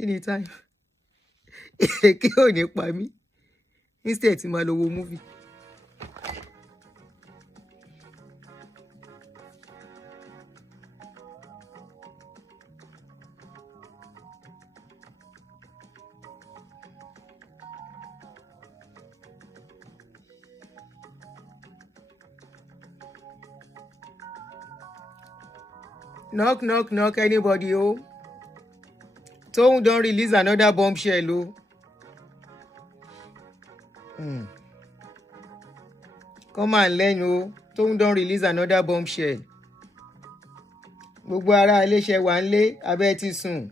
Any time. Kí ò ní pa mí. Instead, tí máa lọ wo movie. Knock, knock, knock, anybody, oh. Toun don't release another bombshell, oh. Come and learn, oh. Toun don't release another bombshell. Gbogbo ará ilé ṣe wà nílé, abẹ́ ti sùn.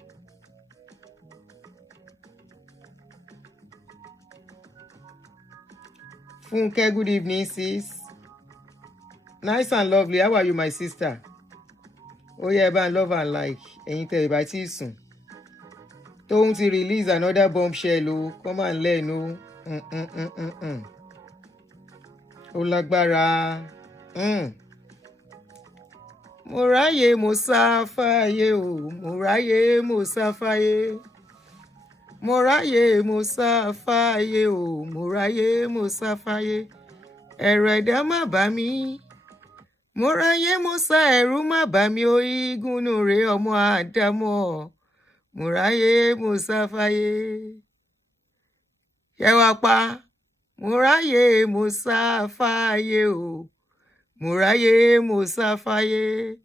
Funke, good evening, sis. Nice and lovely. How are you, my sister? Oh yeah, ban love and like. Ẹ̀yin tẹ́ ìbá tí sùn. Toun ti release another bombshell, oh. Come and learn, oh. Ó lágbára. Mo ráyè mo sá fáyé o. Mo ráyè mo sá fáyé. Mo ráyè mo sá fáyé o. Mo ráyè mo sá fáyé. Ẹ̀rù ẹ̀dá má bà mí. Mo ráyè mo sá ẹ̀rù má bà mí o. Igúnnú rẹ̀ ọmọ Ádámọ̀. Mo ráyè mo sá fáyé. Yẹ wá pa. Mo ráyè mo sá fáyé o. Mo ráyè mo sá fáyé.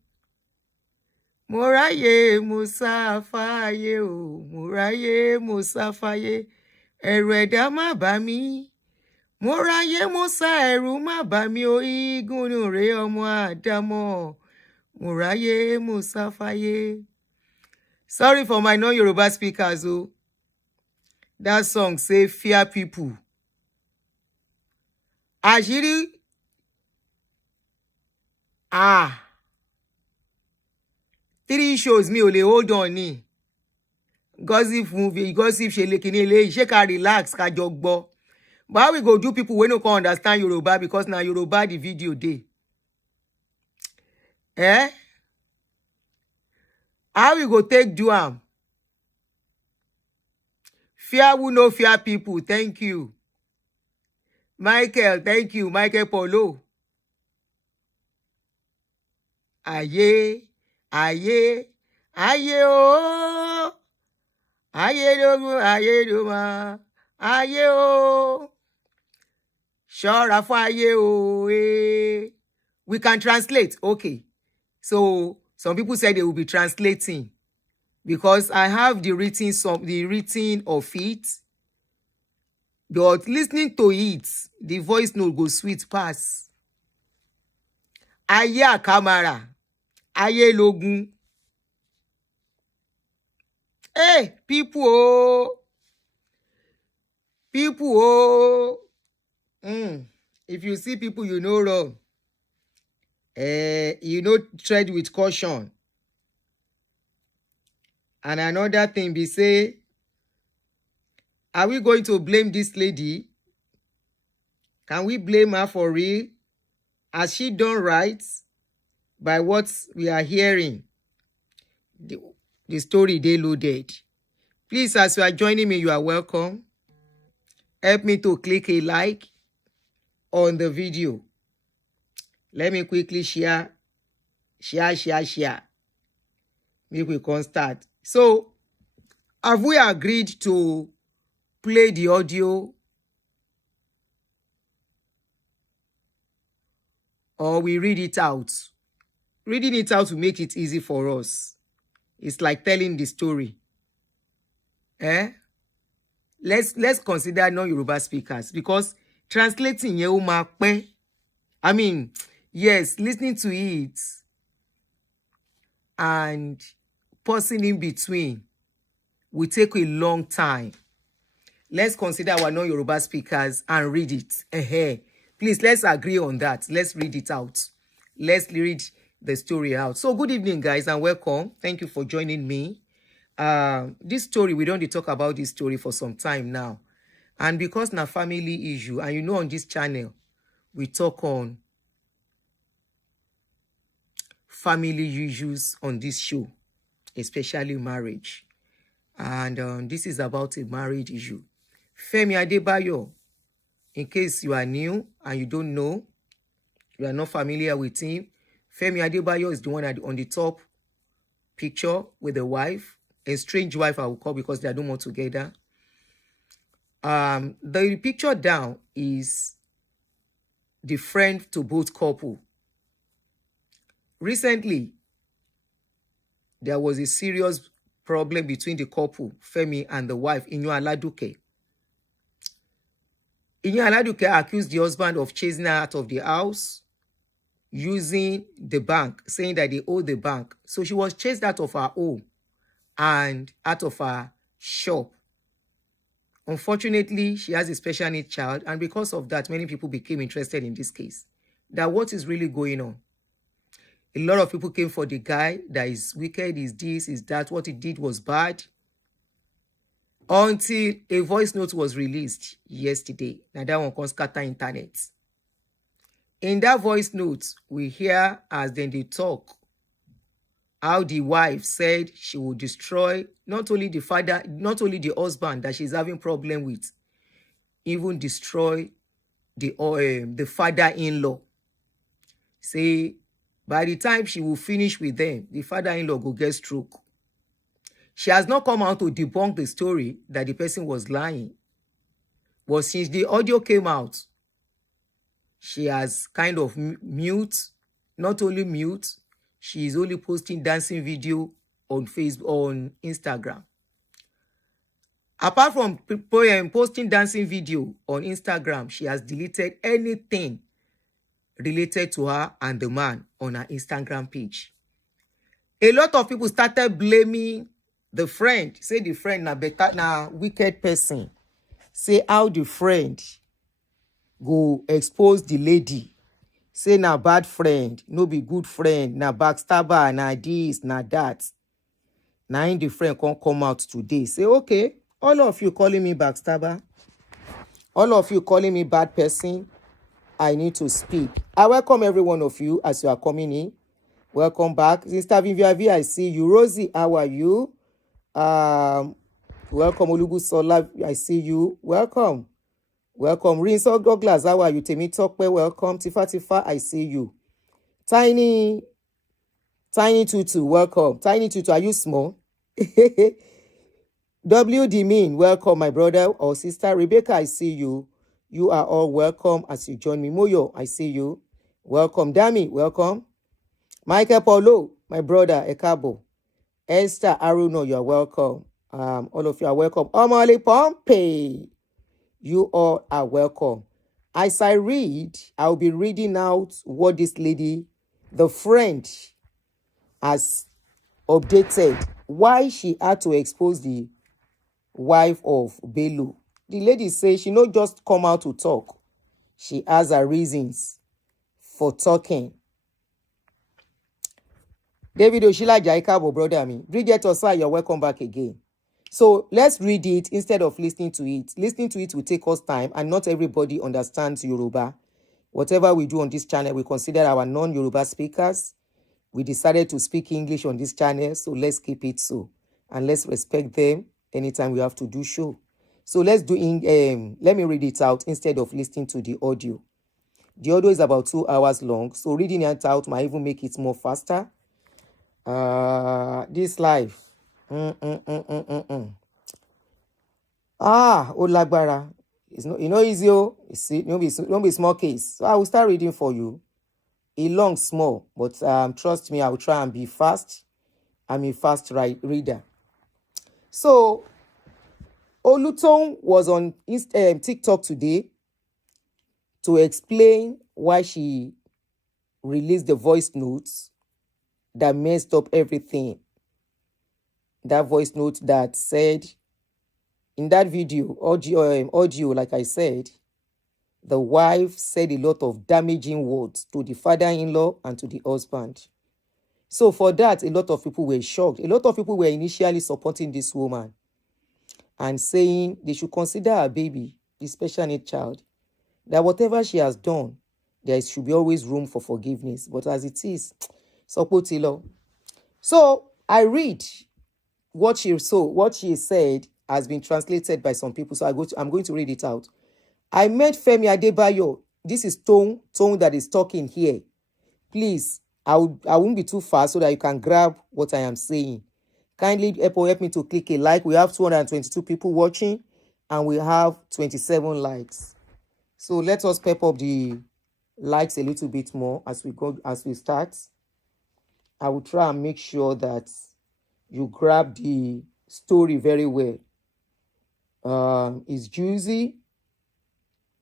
Mo ráyè mo sá fáyé o. Mo ráyè mo sá fáyé. Ẹ̀rù ẹ̀dá má bà mí. Mo ráyè mo sá ẹ̀rù má bà mí o. Igúnnú rẹ̀ ọmọ Ádámọ̀. Mo ráyè mo sá fáyé. Sorry for my non-Yoruba speakers, oh. That song say fear people. Àṣírí. Ah. 3 shows mi ò lè hold on ni. Gossip movie, gossip ṣe lekini eléyìí. Ṣé ká relax ká jọ gbọ́. But how we go do people wey no can understand Yoruba because na Yoruba the video dey. How we go take do am? Fear who no fear people. Thank you. Michael, thank you. Michael Polo. Ayé, ayé, ayé o. Ayé lógún, ayé ló máa. Ayé o. Ṣọ́ra fún ayé o. We can translate. Okay. So some people said they will be translating because I have the written of it. But listening to it, the voice note go sweet pass. Ayé àkàmàrà, ayé lógún. Hey, people, oh. People, oh. If you see people you know wrong, you know tread with caution. And another thing be say, are we going to blame this lady? Can we blame her for real? Has she done right by what we are hearing? The story they loaded. Please, as you are joining me, you are welcome. Help me to click a like on the video. Let me quickly share. Maybe we can start. So, have we agreed to play the audio? Or we read it out? Reading it out will make it easy for us. It's like telling the story. Let's consider non-Yoruba speakers because translating ye ó máa pẹ́. I mean, yes, listening to it and pausing in between will take a long time. Let's consider our non-Yoruba speakers and read it. Please, let's agree on that. Let's read it out. Let's read the story out. So, good evening, guys, and welcome. Thank you for joining me. This story, we don't talk about this story for some time now. And because na family issue, and you know on this channel, we talk on family issues on this show, especially marriage. And this is about a marriage issue. Femi Adebayo, in case you are new and you don't know, you are not familiar with him, Femi Adebayo is the one on the top picture with the wife, a strange wife I will call because they are no more together. The picture down is the friend to both couple. Recently, there was a serious problem between the couple, Femi and the wife, Iyanaduke. Iyanaduke accused the husband of chasing her out of the house using the bank, saying that they owe the bank. So she was chased out of her home and out of her shop. Unfortunately, she has a special needs child, and because of that, many people became interested in this case. That what is really going on? A lot of people came for the guy that is wicked, is this, is that, what he did was bad. Until a voice note was released yesterday. Now that one can scatter internet. In that voice note, we hear as then they talk how the wife said she will destroy not only the father, not only the husband that she's having problem with, even destroy the father-in-law. Say, by the time she will finish with them, the father-in-law will get stroke. She has not come out to debunk the story that the person was lying. But since the audio came out, she has kind of mute, not only mute, she is only posting dancing video on Facebook, on Instagram. Apart from posting dancing video on Instagram, she has deleted anything related to her and the man on her Instagram page. A lot of people started blaming the friend. Say the friend na wicked person. Say how the friend go expose the lady. Say na bad friend, no be good friend, na backstabber, na this, na that. Now in the friend can't come out today. Say, okay, all of you calling me backstabber, all of you calling me bad person, I need to speak. I welcome every one of you as you are coming in. Welcome back. Sister Viviavi, I see you. Rosie, how are you? Welcome, Olugu Sola, I see you. Welcome. Welcome. Rinso Douglas, how are you? Temi Tokpe, welcome. Tifa, I see you. Tiny Tutu, welcome. Tiny Tutu, are you small? WD Mean, welcome, my brother or sister. Rebecca, I see you. You are all welcome as you join me. Moyo, I see you. Welcome. Dami, welcome. Michael Paulo, my brother, Ekabo. Esther Aruno, you are welcome. All of you are welcome. Omali Pompey, you all are welcome. As I read, I'll be reading out what this lady, the friend, has updated. Why she had to expose the wife of Bello. The lady says she not just come out to talk. She has her reasons for talking. David Oshila Jaikabo, brother me. Bridget Osai, you're welcome back again. So let's read it instead of listening to it. Listening to it will take us time, and not everybody understands Yoruba. Whatever we do on this channel, we consider our non-Yoruba speakers. We decided to speak English on this channel, so let's keep it so. And let's respect them anytime we have to do show. So let's do let me read it out instead of listening to the audio. The audio is about 2 hours long, so reading it out might even make it more faster. This life. Olagbara. It's not, easy. It's don't be small case. So I will start reading for you. A long, small, but trust me, I will try and be fast. I'm a fast reader. So Toun was on TikTok today to explain why she released the voice notes that messed up everything. That voice note that said, in that video, audio, like I said, the wife said a lot of damaging words to the father-in-law and to the husband. So for that, a lot of people were shocked. A lot of people were initially supporting this woman and saying they should consider her baby, the special needs child, that whatever she has done, there should be always room for forgiveness. But as it is, support law. So I read what she said has been translated by some people. So I'm going to read it out. I met Femi Adebayo. This is Toun that is talking here. Please, I won't be too fast so that you can grab what I am saying. Kindly help me to click a like. We have 222 people watching and we have 27 likes. So let us pep up the likes a little bit more as we start. I will try and make sure that you grab the story very well. It's juicy.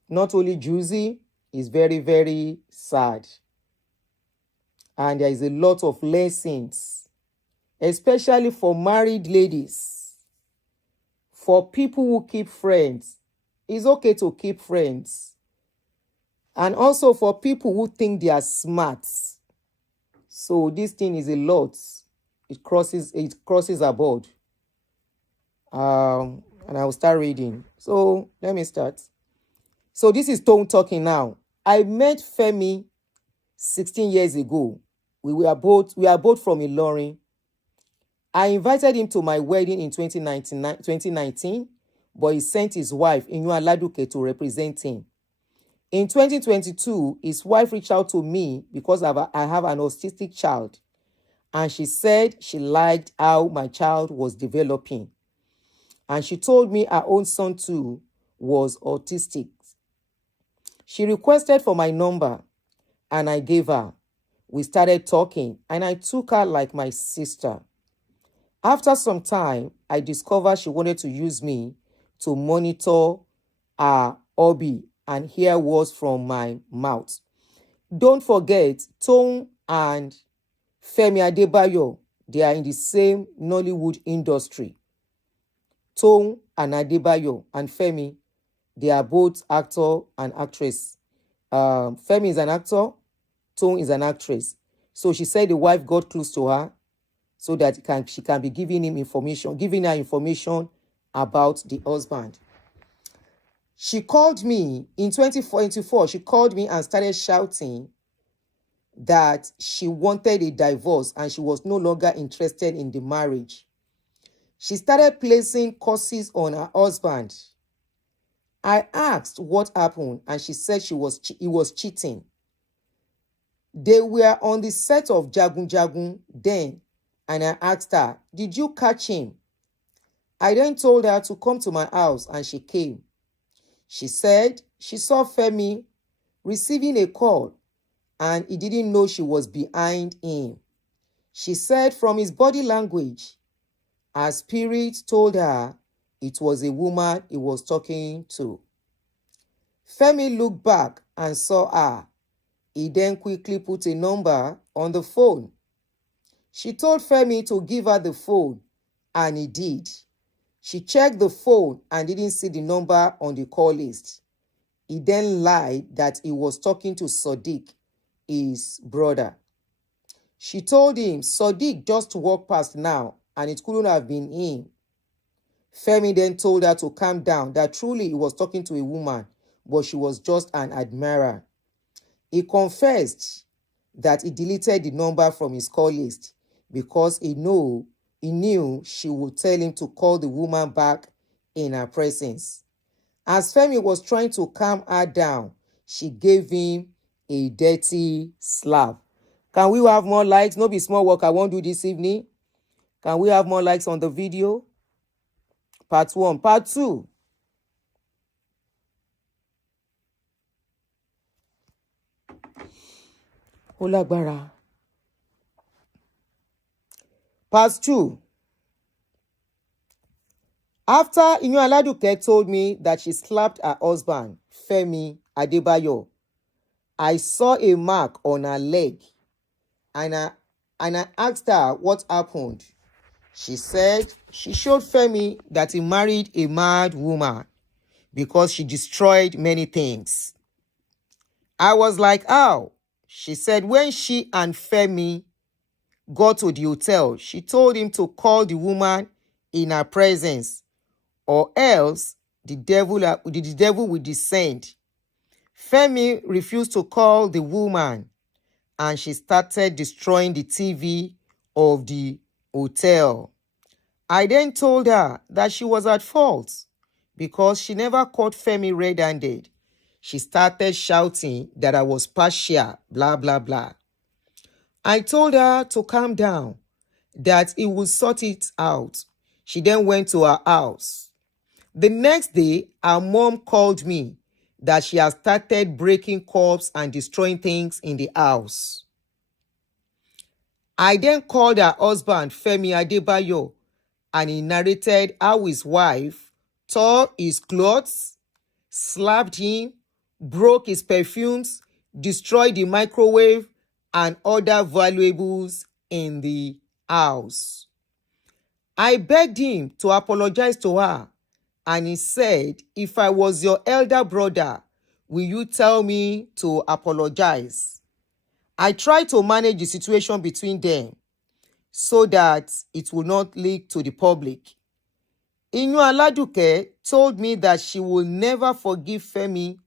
Not only juicy, it's very, very sad. And there is a lot of lessons, especially for married ladies, for people who keep friends. It's okay to keep friends. And also for people who think they are smart. So this thing is a lot. It crosses a board. And I will start reading. So let me start. So this is Toun talking now. I met Femi 16 years ago. We are both from Ilorin. I invited him to my wedding in 2019, but he sent his wife, Iyanaduke, to represent him. In 2022, his wife reached out to me because I have an autistic child, and she said she liked how my child was developing. And she told me her own son too was autistic. She requested for my number, and I gave her. We started talking, and I took her like my sister. After some time, I discovered she wanted to use me to monitor her hobby and hear words from my mouth. Don't forget, Toun and Femi Adebayo, they are in the same Nollywood industry. Toun and Adebayo and Femi, they are both actor and actress. Femi is an actor, Toun is an actress. So she said the wife got close to her so that she can be giving her information about the husband. She called me in 2024. She called me and started shouting that she wanted a divorce and she was no longer interested in the marriage. She started placing curses on her husband. I asked what happened and she said he was cheating. They were on the set of Jagun Jagun then, and I asked her, "Did you catch him?" I then told her to come to my house and she came. She said she saw Femi receiving a call and he didn't know she was behind him. She said from his body language, her spirit told her it was a woman he was talking to. Femi looked back and saw her. He then quickly put a number on the phone. She told Femi to give her the phone, and he did. She checked the phone and didn't see the number on the call list. He then lied that he was talking to Sadiq, his brother. She told him Sadiq just walked past now and it couldn't have been him. Femi then told her to calm down, that truly he was talking to a woman, but she was just an admirer. He confessed that he deleted the number from his call list because he knew she would tell him to call the woman back in her presence. As Femi was trying to calm her down, she gave him a dirty slap. Can we have more likes? No be small work I won't do this evening. Can we have more likes on the video? Part 1. Part 2. Olagbara. Part 2. After Iyanaduke told me that she slapped her husband, Femi Adebayo, I saw a mark on her leg and I asked her what happened. She said she showed Femi that he married a mad woman because she destroyed many things. I was like, how? She said when she and Femi got to the hotel, she told him to call the woman in her presence or else the devil will descend. Femi refused to call the woman and she started destroying the TV of the hotel. I then told her that she was at fault because she never caught Femi red-handed. She started shouting that I was partial, blah, blah, blah. I told her to calm down, that he would sort it out. She then went to her house. The next day, her mom called me that she has started breaking cups and destroying things in the house. I then called her husband, Femi Adebayo, and he narrated how his wife tore his clothes, slapped him, broke his perfumes, destroyed the microwave, and other valuables in the house. I begged him to apologize to her, and he said, if I was your elder brother, will you tell me to apologize? I tried to manage the situation between them so that it will not leak to the public. Iyanaduke told me that she will never forgive Femi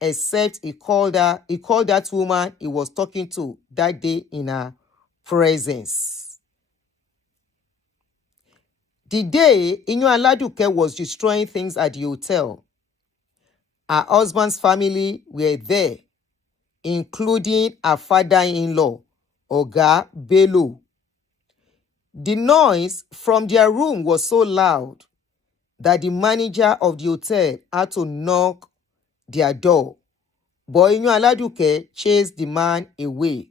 except he called that woman he was talking to that day in her presence. The day Iyanaduke was destroying things at the hotel, her husband's family were there, including her father-in-law, Oga Bello. The noise from their room was so loud that the manager of the hotel had to knock their door, but Iyanaduke chased the man away.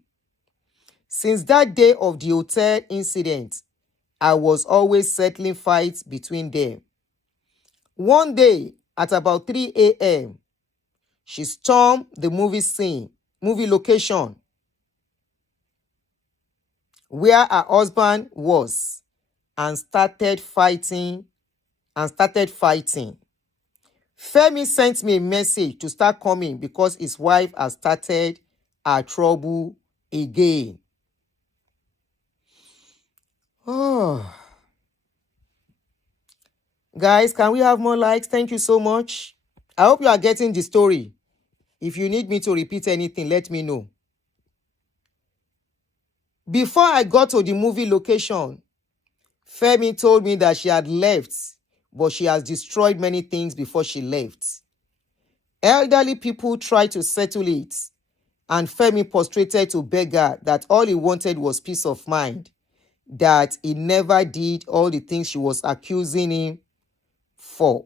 Since that day of the hotel incident, I was always settling fights between them. One day, at about 3 a.m., she stormed the movie location, where her husband was, and started fighting. Femi sent me a message to start coming because his wife has started her trouble again. Oh. Guys, can we have more likes? Thank you so much. I hope you are getting the story. If you need me to repeat anything, let me know. Before I got to the movie location, Femi told me that she had left, but she has destroyed many things before she left. Elderly people tried to settle it, and Femi prostrated to beg her that all he wanted was peace of mind, that he never did all the things she was accusing him of.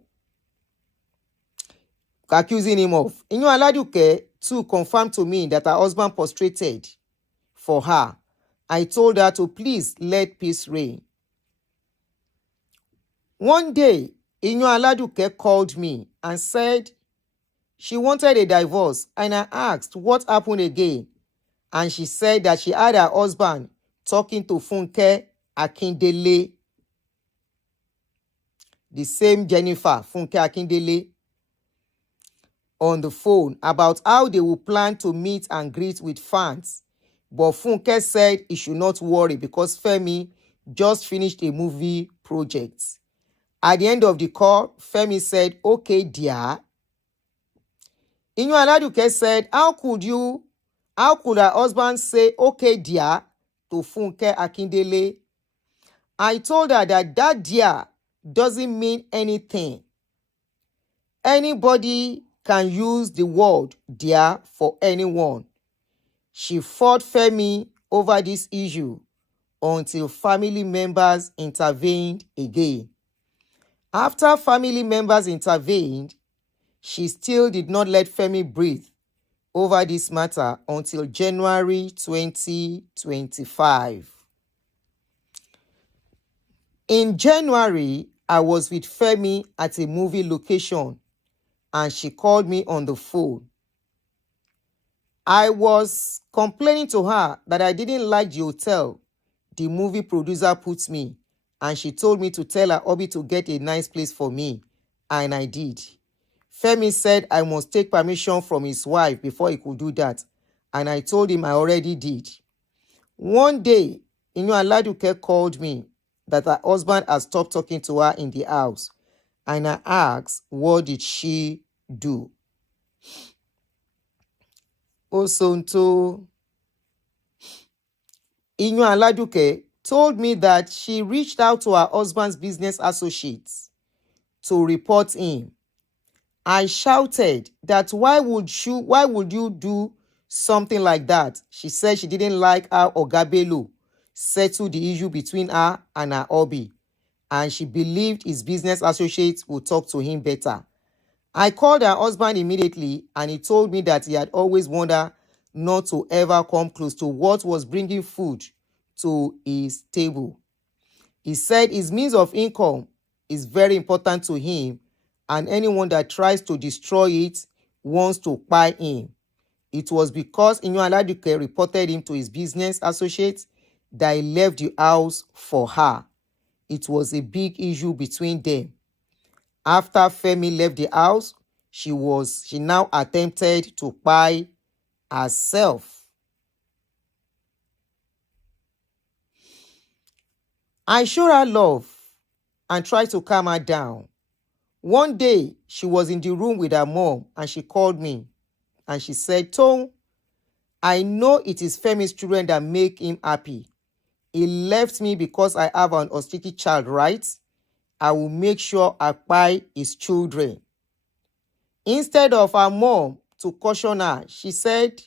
Iyanaduke too confirmed to me that her husband prostrated for her. I told her to please let peace reign. One day, Iyanaduke called me and said she wanted a divorce, and I asked what happened again, and she said that she had her husband talking to Funke Akindele, the same Jennifer Funke Akindele, on the phone about how they will plan to meet and greet with fans. But Funke said he should not worry because Femi just finished a movie project. At the end of the call, Femi said, okay, dear. Iyanaduke said, how could her husband say, okay, dear, to Funke Akindele? I told her that dear doesn't mean anything. Anybody can use the word dear for anyone. She fought Femi over this issue until family members intervened again. After family members intervened, she still did not let Femi breathe over this matter until January 2025. In January, I was with Femi at a movie location, and she called me on the phone. I was complaining to her that I didn't like the hotel the movie producer put me, and she told me to tell her hubby to get a nice place for me, and I did. Femi said I must take permission from his wife before he could do that, and I told him I already did. One day, Iyanaduke called me that her husband had stopped talking to her in the house, and I asked, what did she do? Osonto. Iyanaduke told me that she reached out to her husband's business associates to report him. I shouted that why would you do something like that? She said she didn't like how Ogabelo settled the issue between her and her hubby, and she believed his business associates would talk to him better. I called her husband immediately, and he told me that he had always wondered not to ever come close to what was bringing food to his table. He said his means of income is very important to him, and anyone that tries to destroy it wants to buy him. It was because Iyanaduke reported him to his business associate that he left the house for her. It was a big issue between them. After Femi left the house, she now attempted to buy herself. I showed her love and tried to calm her down. One day, she was in the room with her mom and she called me and she said, Toun, I know it is Femi's children that make him happy. He left me because I have an autistic child, right? I will make sure I buy his children. Instead of her mom to caution her, she said,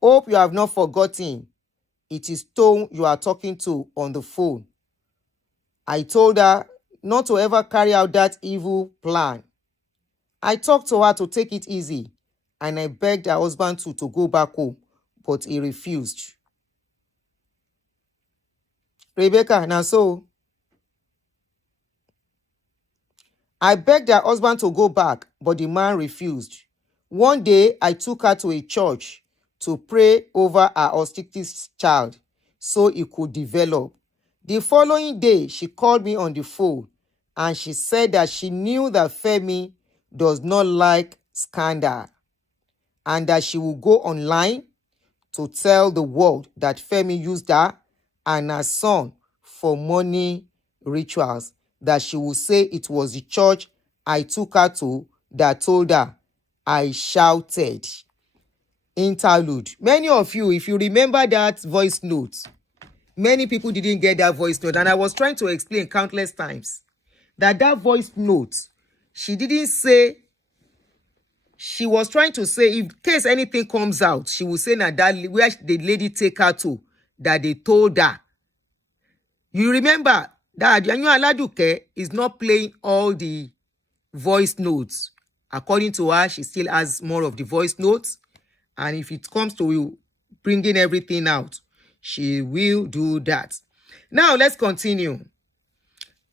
hope you have not forgotten. It is Toun you are talking to on the phone. I told her not to ever carry out that evil plan. I talked to her to take it easy, and I begged her husband to go back home, but he refused. Rebecca, now so. I begged her husband to go back, but the man refused. One day, I took her to a church to pray over her autistic child so it could develop. The following day, she called me on the phone and she said that she knew that Femi does not like scandal and that she will go online to tell the world that Femi used her and her son for money rituals, that she will say it was the church I took her to that told her. I shouted. Interlude. Many of you, if you remember that voice note, many people didn't get that voice note, and I was trying to explain countless times that voice note, she didn't say, she was trying to say, in case anything comes out, she will say that where the lady take her to, that they told her. You remember that Iyanaduke is not playing all the voice notes. According to her, she still has more of the voice notes, and if it comes to bringing everything out, she will do that. Now, let's continue.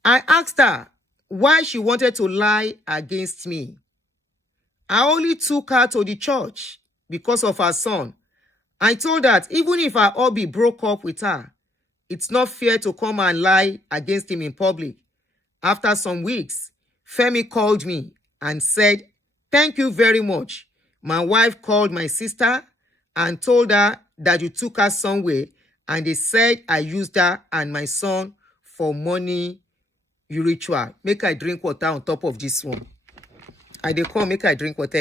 I asked her why she wanted to lie against me. I only took her to the church because of her son. I told her that even if her hubby broke up with her, it's not fair to come and lie against him in public. After some weeks, Femi called me and said, thank you very much. My wife called my sister and told her that you took her somewhere, and they said I used her and my son for money ritual. Make I drink water on top of this one. I dey come make I drink water.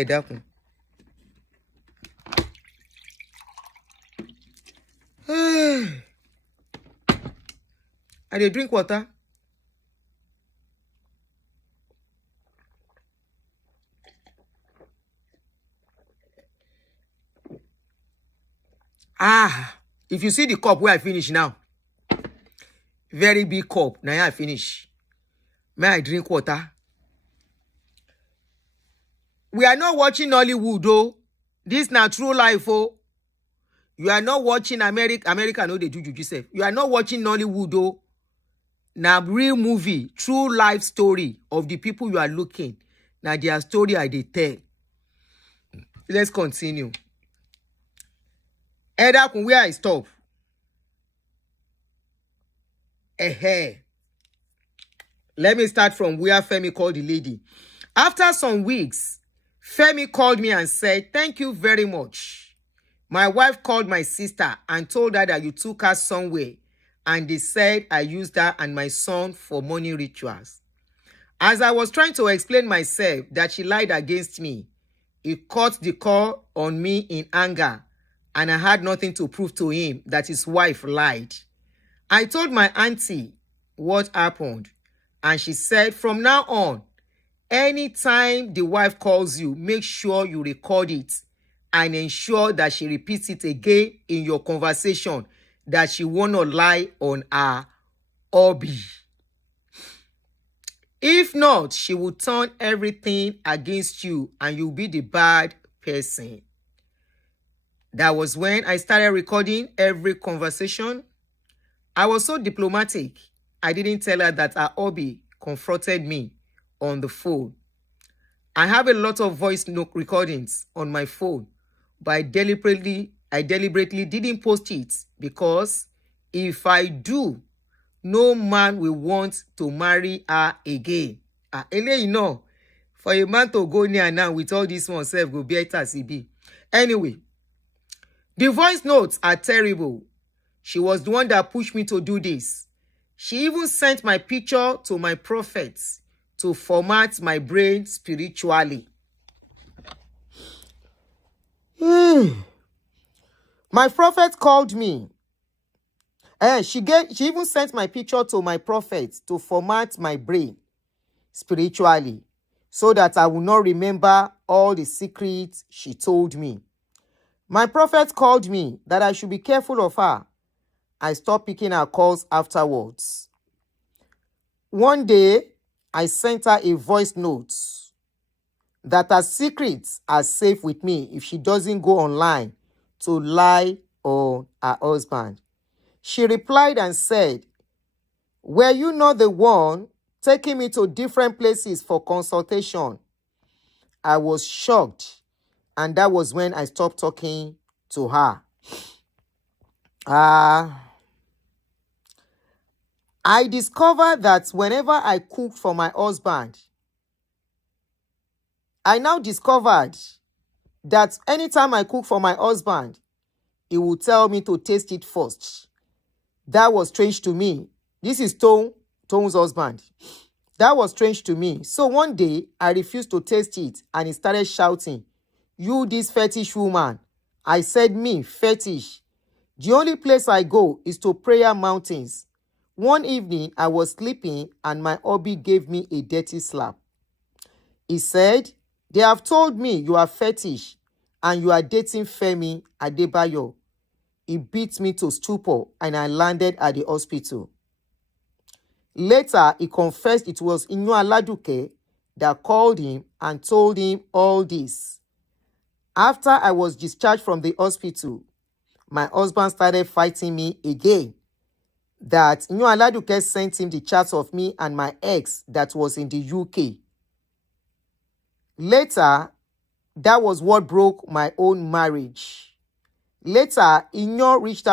I dey drink water. If you see the cup where I finish now, very big cup, now I finish. May I drink water? We are not watching Hollywood, though. This na true life, oh. You are not watching America, no, they do yourself. You are not watching Hollywood, though. Now, real movie, true life story of the people you are looking. Now, their story I dey tell. Let's continue. Eda, where I stop? Let me start from where Femi called the lady. After some weeks, Femi called me and said, thank you very much. My wife called my sister and told her that you took her somewhere, and they said I used her and my son for money rituals. As I was trying to explain myself that she lied against me, he cut the call on me in anger, and I had nothing to prove to him that his wife lied. I told my auntie what happened, and she said, from now on, anytime the wife calls you, make sure you record it and ensure that she repeats it again in your conversation, that she will not lie on her hobby. If not, she will turn everything against you and you'll be the bad person. That was when I started recording every conversation. I was so diplomatic. I didn't tell her that her hobby confronted me on the phone. I have a lot of voice note recordings on my phone, but I deliberately didn't post it because if I do, no man will want to marry her again. Eléyìí náà, for a man to go near now with all this one self go better CB. Anyway, the voice notes are terrible. She was the one that pushed me to do this. She even sent my picture to my prophets to format my brain spiritually. My prophet called me. She even sent my picture to my prophet to format my brain spiritually so that I will not remember all the secrets she told me. My prophet called me that I should be careful of her. I stopped picking her calls afterwards. One day, I sent her a voice note that her secrets are safe with me if she doesn't go online to lie on her husband. She replied and said, were you not the one taking me to different places for consultation? I was shocked, and that was when I stopped talking to her. I discovered that whenever I cook for my husband, I now discovered that anytime I cook for my husband, he will tell me to taste it first. That was strange to me. This is Toun's husband. That was strange to me. So one day, I refused to taste it and he started shouting, you this fetish woman. I said, me, fetish. The only place I go is to prayer mountains. One evening, I was sleeping and my hubby gave me a dirty slap. He said, they have told me you are fetish and you are dating Femi Adebayo. He beat me to stupor and I landed at the hospital. Later, he confessed it was Iyanaduke that called him and told him all this. After I was discharged from the hospital, my husband started fighting me again. That Iyanaduke sent him the chats of me and my ex that was in the UK. Later, that was what broke my own marriage. Later, Iyanaduke reached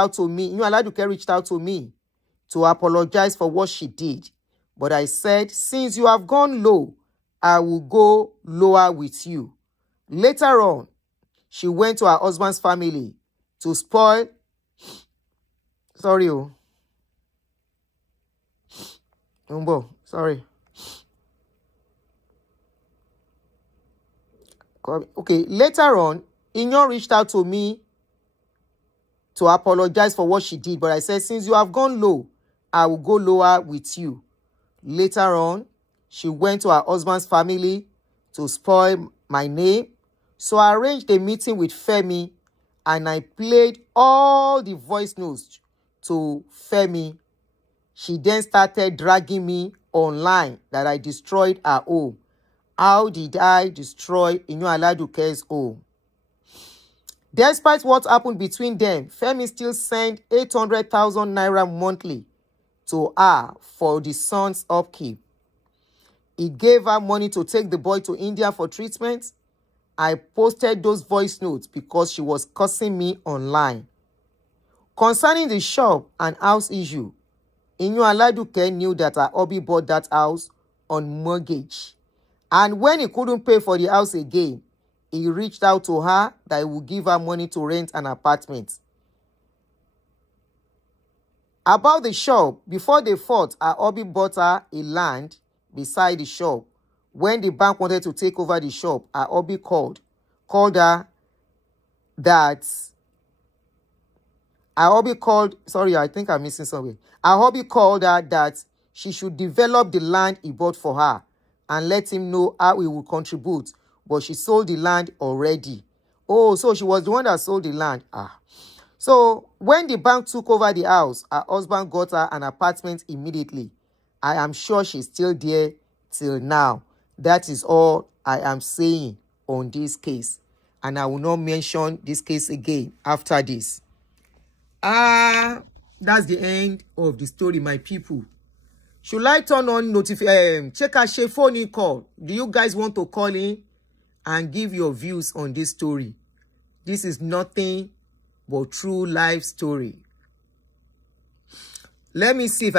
out to me to apologize for what she did. But I said, since you have gone low, I will go lower with you. Later on, she went to her husband's family to spoil... Sorry. Okay, later on, Iyanaduke reached out to me to apologize for what she did. But I said, since you have gone low, I will go lower with you. Later on, she went to her husband's family to spoil my name. So I arranged a meeting with Femi and I played all the voice notes to Femi. She then started dragging me online that I destroyed her home. How did I destroy Iyanaduke's home? Despite what happened between them, Femi still sent 800,000 naira monthly to her for the son's upkeep. He gave her money to take the boy to India for treatment. I posted those voice notes because she was cursing me online. Concerning the shop and house issue, Iyanaduke knew that her hubby bought that house on mortgage. And when he couldn't pay for the house again, he reached out to her that he would give her money to rent an apartment. About the shop, before they fought, her hubby bought her a land beside the shop. When the bank wanted to take over the shop, her hubby called her that Her hubby called, sorry, I think I'm missing somewhere. Her hubby called her that she should develop the land he bought for her and let him know how he will contribute. But she sold the land already. Oh, so she was the one that sold the land. So when the bank took over the house, her husband got her an apartment immediately. I am sure she's still there till now. That is all I am saying on this case. And I will not mention this case again after this. That's the end of the story, my people. Should I turn on notification? Check out Shey phone call. Do you guys want to call in and give your views on this story? This is nothing but true life story. Let me see if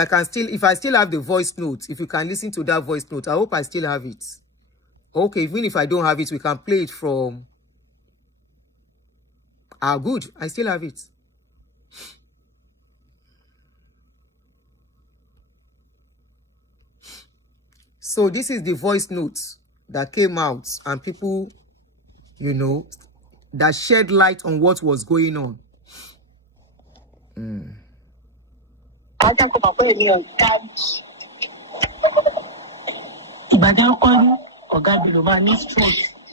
I still have the voice note. If you can listen to that voice note, I hope I still have it. Okay, even if I don't have it, we can play it from. Good. I still have it. So this is the voice note that came out, and people, that shed light on what was going on.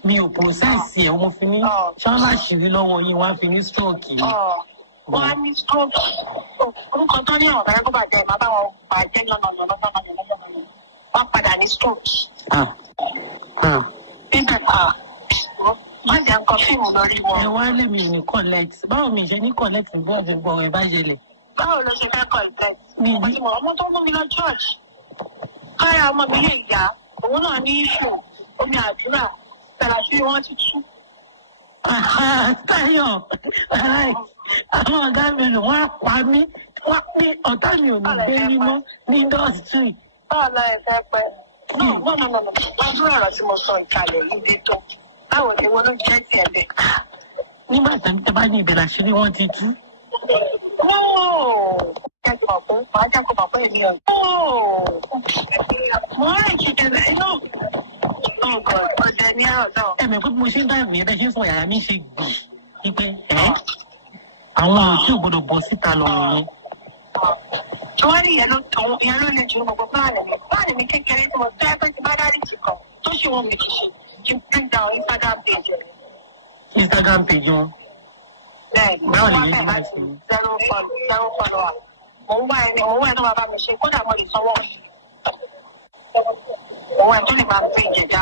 Mi ò process ẹ̀ wọ́n fi ní ṣọ́nà ṣìrí lọ́wọ́ yín wọ́n fi ní stroke yìí. Wọ́n á ní stroke. Orúkọ tó ní ọ̀rọ̀ ẹ̀kọ́ bàjẹ́ máa bá wọn bàjẹ́ lọ́nà wọ́n padà ní stroke. Nígbà má jẹ́ nǹkan fíìmù lórí wọn. Ẹ wá lèmi ò ní collect. Báwo mi ṣe ní collect bọ́ọ̀dù gbọ́ ẹ bá yẹlẹ̀? Báwo ló ṣe fẹ́ collect? Mi ò mọ̀ ọmọ tó mú mi lọ church. Káyà ọmọ mi lè yá. Òun náà ní ìṣù omi àdúrà. Tàlàfí wọn ti tú. Táyọ̀, àwọn ọ̀gá mi lò wọ́n á pa mí. Wọ́n ní ọ̀tá mi ò ní gbé mímọ́ ní indọ́sítírì. Báwo la ẹ fẹ́ pẹ́? No. Wọ́n dúró ọ̀rọ̀ tí mo sọ ìkàlẹ̀ yìí dé tó. Báwo ni wọ́n ló jẹ́ tiẹ̀ bẹ́ẹ̀? Nígbà tí ẹ bá ní ìbẹ̀rẹ̀ àṣírí wọn ti tú. Jáde mọ̀ pé màá jákò mọ̀ pé èmi ò. Mo rìn kìkì rẹ̀ náà. Ẹ̀mẹ̀ pé mo ṣe ń dáàbò yẹn bẹ́ẹ̀ ṣe ń fọ yàrá mi ṣe gbì í pé àwọn ò tí ò gbọdọ̀ bọ́ síta lọ nìyẹn. Wọ́n ní ìyẹn ló lè jù gbogbo báàlì mi kékeré tí mo fẹ́ pé ti bá dárí jì kan tó ṣe wọn mi kìí kí n bring down Instagram page. Instagram page wọn. Bẹ́ẹ̀ni báwo lè yẹn ti máa ṣe. 0 follower. Mo ń wá ẹni tó máa bá mi ṣe kódà mo lè sanwó. Òun ẹ̀ tó lè máa gbé ìjẹ̀dá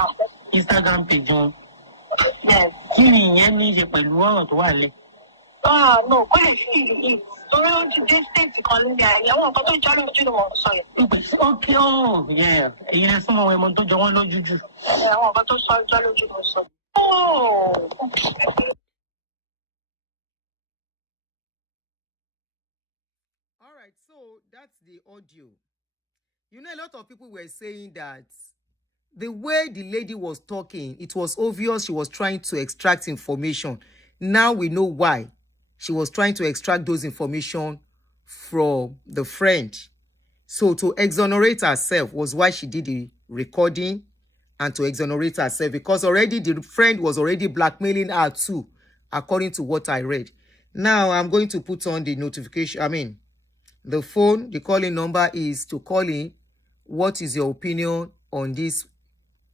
Instagram page wọn. Kí ni ìyẹn ní í ṣe pẹ̀lú ọ̀rọ̀ tó wà lẹ̀? No, kó lè fi ìlú torí ó ti dé state kan níbi àyẹ̀wò nǹkan tó jọ́ lójú ni mo sọ yẹn. Okay, èyí lè fún àwọn ẹmọ tó jọ wọ́n lójú jù. Àwọn nǹkan tó sọ jọ́ lójú ni mo sọ. All right, so that's the audio. A lot of people were saying that the way the lady was talking, it was obvious she was trying to extract information. Now we know why she was trying to extract those information from the friend. So to exonerate herself was why she did the recording, and to exonerate herself because already the friend was already blackmailing her too, according to what I read. Now I'm going to put on the notification. The phone, the calling number is to call in. What is your opinion on this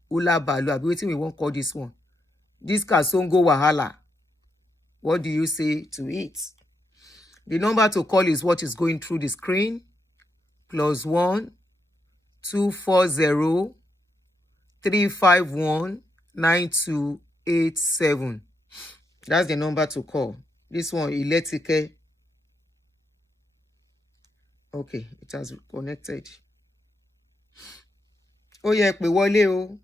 Ula Balu? I'll be waiting. We won't call this one. This Kasongo Wahala. What do you say to it? The number to call is what is going through the screen. +1 240 351 9287. That's the number to call. This one, Iletike. Okay, it has connected. Oh yeah, pe wọlé o.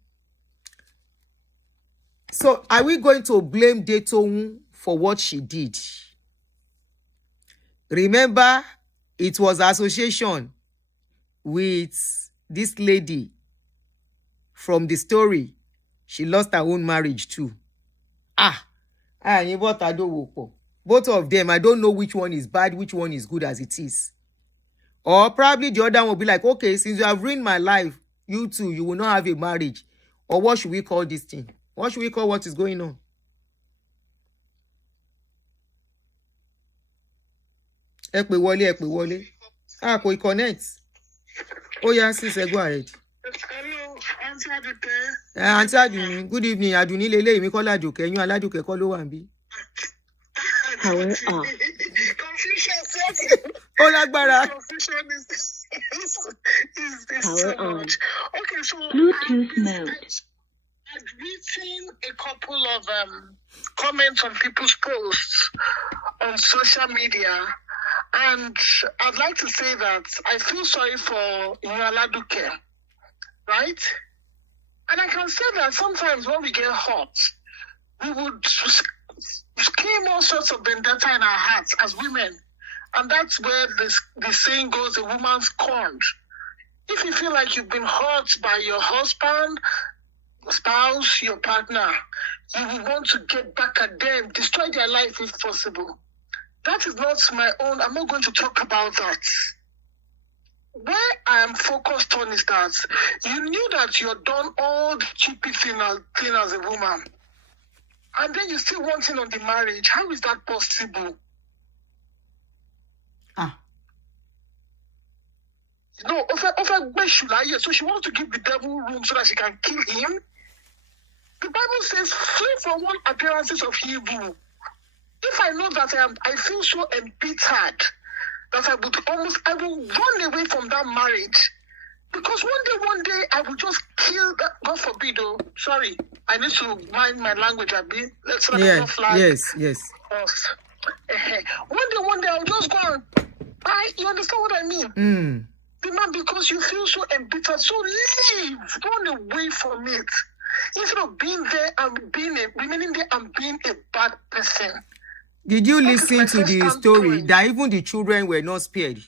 So, are we going to blame Toun for what she did? Remember, it was association with this lady from the story. She lost her own marriage too. Both of them, I don't know which one is bad, which one is good as it is. Or probably the other one will be like, okay, since you have ruined my life, you too, you will not have a marriage. Or what should we call this thing? What should we call what is going on? Ẹ pè wọlé. Ah, kò connect. Oh yeah, sister, go ahead. Hello, Aunty Aduke. Aunty Aduni, good evening. Aduni lele mi kọ́ Ládùkẹ́, yín Aládùkẹ́ kọ́ ló wà níbí. Confusion. Ó lágbára. Confusion is so much. Okay, so Bluetooth mode. I've written a couple of comments on people's posts on social media, and I'd like to say that I feel sorry for Iyanaduke, right? And I can say that sometimes when we get hot, we would scheme all sorts of vendetta in our hearts as women. And that's where the saying goes, a woman's scorned. If you feel like you've been hurt by your husband, spouse, your partner, you will want to get back at them, destroy their life if possible. That is not my own. I'm not going to talk about that. Where I am focused on is that you knew that you're done all the cheapy thing as a woman. And then you still wanting on the marriage. How is that possible? No, so she wants to give the devil room so that she can kill him. The Bible says, flee from all appearances of evil. If I know that I feel so embittered that I will run away from that marriage. Because one day I will just kill that, God forbid, sorry, I need to mind my language a bit. Let's not Yes. One day I'll just go and you understand what I mean? Because you feel so embittered, so leave, run away from it. Instead of being there and remaining there and being a bad person. Did you listen to the story that even the children were not spared?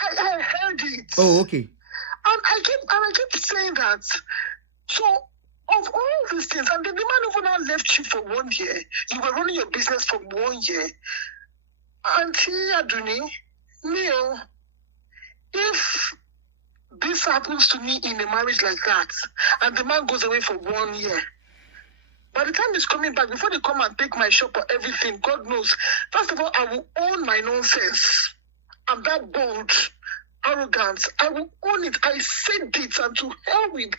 I heard it. Oh, okay. And I keep saying that. So, of all these things, and the man even now left you for 1 year. You were running your business for 1 year. Aunty Aduni, Neil, if this happens to me in a marriage like that, and the man goes away for 1 year, by the time he's coming back, before they come and take my shop or everything, God knows, first of all, I will own my nonsense. I'm that bold, arrogant. I will own it. I said it, and to hell with,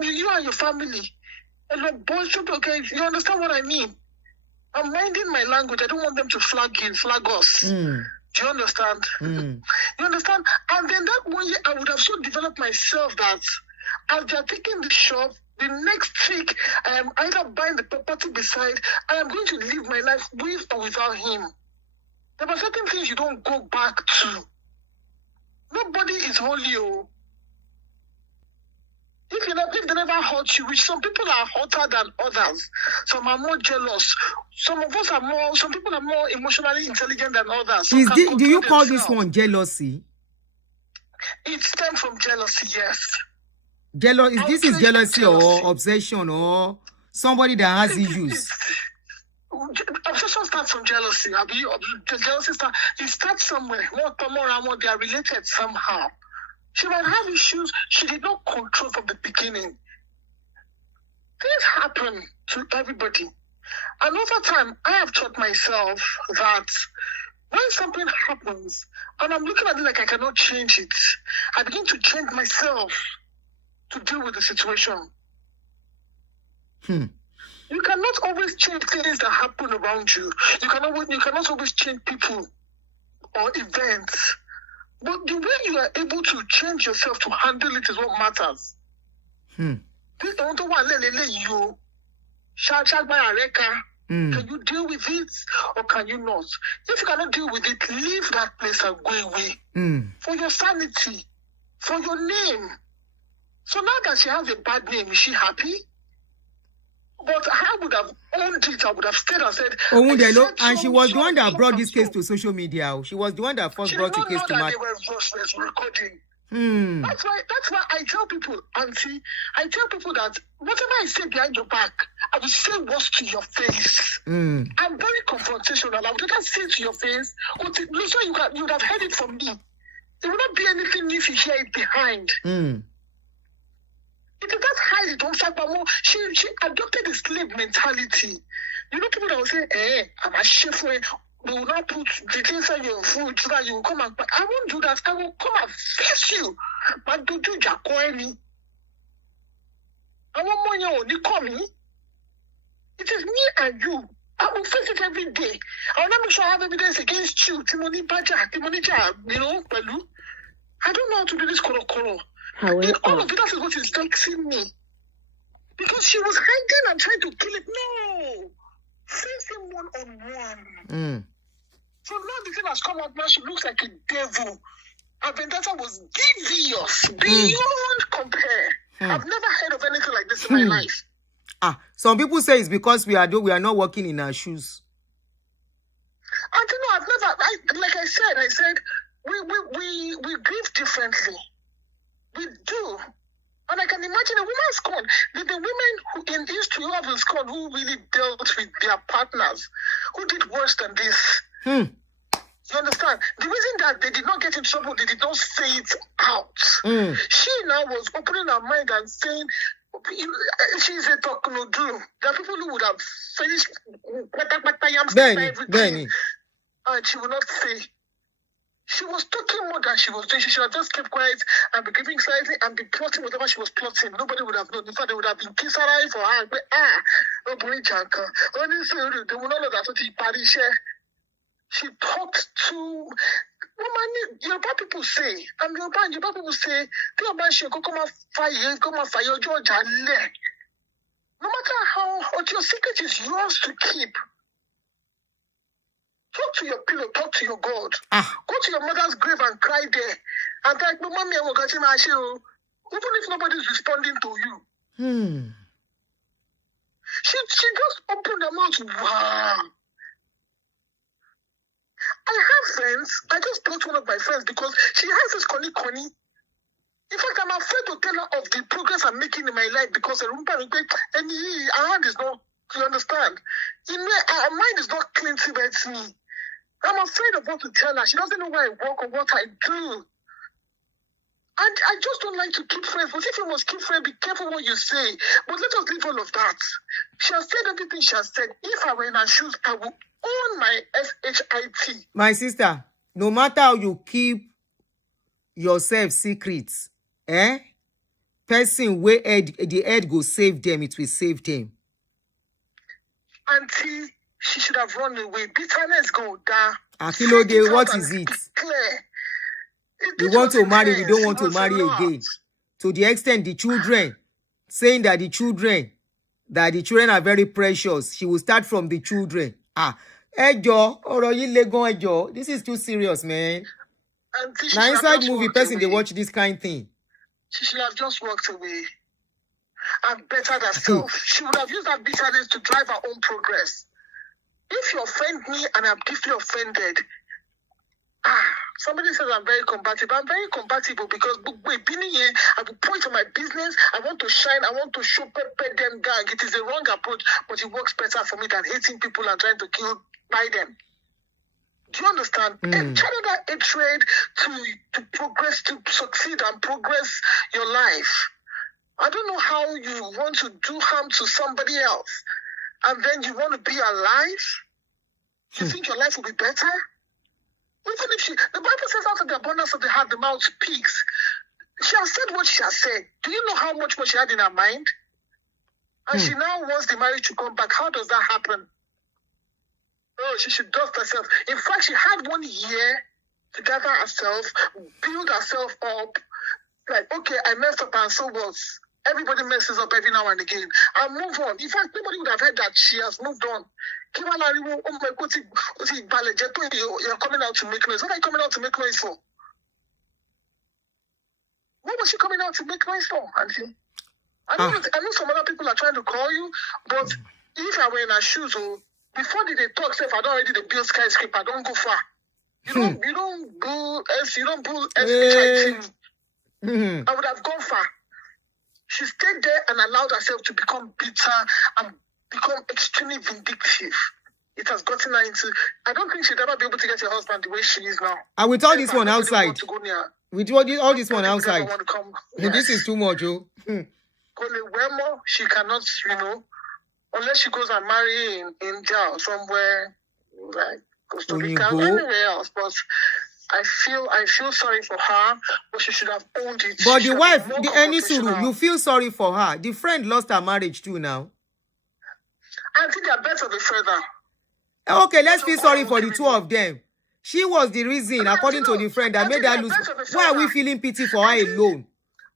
you and your family. And like, bullshit, okay, you understand what I mean? I'm minding my language. I don't want them to flag us. Do you understand? You understand? And then that 1 year, I would have so developed myself that as they're taking the shop, the next week, I am either buying the property beside, I am going to live my life with or without him. There are certain things you don't go back to. Nobody is holy. If they never hurt you, which some people are hotter than others, some are more jealous. Some people are more emotionally intelligent than others. Do you call this one jealousy? It stems from jealousy, yes. This is jealousy or obsession or somebody that has issues? Obsession starts from jealousy. It starts somewhere. They are related somehow. She might have issues she did not control from the beginning. Things happen to everybody. And over time, I have taught myself that when something happens and I'm looking at it like I cannot change it, I begin to change myself to deal with the situation. You cannot always change things that happen around you. You cannot always change people or events. But the way you are able to change yourself to handle it is what matters. Can you deal with it or can you not? If you cannot deal with it, leave that place and go away. For your sanity, for your name. So now that she has a bad name, is she happy? But I would have owned it. I would have stayed and said, and she was the one that brought this case to social media. She was the one that first brought the case to market. They were recording. That's why I tell people, Auntie, that whatever I say behind your back, I will say words to your face. I'm very confrontational. I would rather say it to your face. You would have heard it from me. There will not be anything if you hear it behind. If you just hide it, don't fight more. She adopted a slave mentality. You know, people that will say, I'm a chef. they will not put the things on your food so that you will come and buy. I won't do that. I will come and face you. But do you Jacoini? I want money on you coming. It is me and you. I will face it every day. I will not make sure I have evidence against you. Timoni Baja, Timoni Ja, Pelu. I don't know how to do this koro. However, and all of it, that is what is vexing me. Because she was hiding and trying to kill it. No! Face him one-on-one. So now the thing has come out now, she looks like a devil. Her vendetta was devious, beyond compare. I've never heard of anything like this in my life. Some people say it's because we are not walking in our shoes. I don't know, like I said, we grieve differently. We do. And I can imagine a woman's scorn. The women who in history who have been scorned, who really dealt with their partners, who did worse than this. You understand? The reason that they did not get in trouble, they did not say it out. She now was opening her mind and saying, she's a Tokunodu. There are people who would have finished everything. And she would not say. She was talking more than she was doing. She should have just kept quiet and be giving slightly and be plotting whatever she was plotting. Nobody would have known. In fact, they would have been kissing her for her. But, oh boy, Janka. Honestly, they would not know that what Paris. She talked to woman. Yoruba people say, and Yoruba people say, come and fire, George. No matter how, what your secret is yours to keep. Talk to your pillow, talk to your God. Go to your mother's grave and cry there. And like, mommy, I'm going to my show. Even if nobody's responding to you. She just opened her mouth. Wow. I have friends. I just brought one of my friends because she has this conny. In fact, I'm afraid to tell her of the progress I'm making in my life because her hand is not, you understand? Her mind is not clean towards me. I'm afraid of what to tell her. She doesn't know where I work or what I do. And I just don't like to keep friends. But if you must keep friends, be careful what you say. But let us leave all of that. She has said everything she has said. If I were in her shoes, I would own my SHIT. My sister, no matter how you keep yourself secrets, person where the head go save them, it will save them. Auntie, she should have run away. Bitterness go down. Akilode, what is it? You want to marry, you don't want to marry again. To the extent the children, saying that the children are very precious. She will start from the children. This is too serious, man. Now inside movie person, they watch this kind of thing. She should have just walked away and bettered herself. She would have used that bitterness to drive her own progress. If you offend me and I'm deeply offended, somebody says I'm very compatible. I'm very compatible because I will point to my business. I want to shine. I want to show them gang. It is a wrong approach, but it works better for me than hating people and trying to kill by them. Do you understand? And channel that hatred to progress, to succeed and progress your life. I don't know how you want to do harm to somebody else and then you want to be alive. You think your life will be better? Even if the Bible says out of the abundance of the heart, the mouth speaks. She has said what she has said. Do you know how much more she had in her mind? And she now wants the marriage to come back. How does that happen? Oh, she should dust herself. In fact, she had 1 year to gather herself, build herself up. Like, okay, I messed up and so what? Everybody messes up every now and again. I'll move on. In fact, nobody would have heard that she has moved on. Oh my God, you're coming out to make noise. What are you coming out to make noise for? What was she coming out to make noise for, Auntie? I know some other people are trying to call you, but if I were in her shoes, before they talk, if I don't already build skyscraper, don't go far. You don't build SHIT. I would have gone far. She stayed there and allowed herself to become bitter and become extremely vindictive. It has gotten her into. I don't think she'd ever be able to get a husband the way she is now. And with all this one outside. With all this one outside. This is too much, she cannot, unless she goes and marry in India or somewhere. Like, Costa Rica, anywhere else, but I feel sorry for her, but she should have owned it. But the wife, the Enisuru, you feel sorry for her. The friend lost her marriage too now. I think they are better the further. Okay, let's feel sorry for the two of them. She was the reason, according to the friend, that made her lose. Why are we feeling pity for her alone?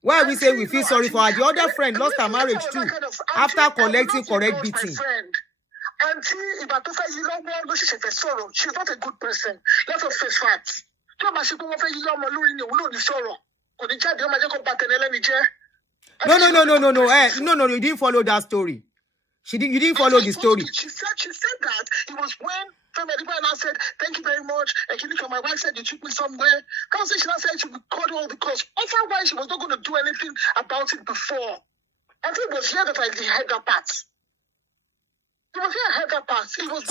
Why are we saying we feel sorry for her? The other friend lost her marriage too after collecting correct beating. Aunty, she's not a good person. Let us face facts. No, you didn't follow that story. You didn't follow the story. She said that it was when I said, thank you very much. And my wife said you took me somewhere. Conversation I said she would cut all the costs. Otherwise, she was not going to do anything about it before. I think it was here that I heard that part. It was here I heard that part. It was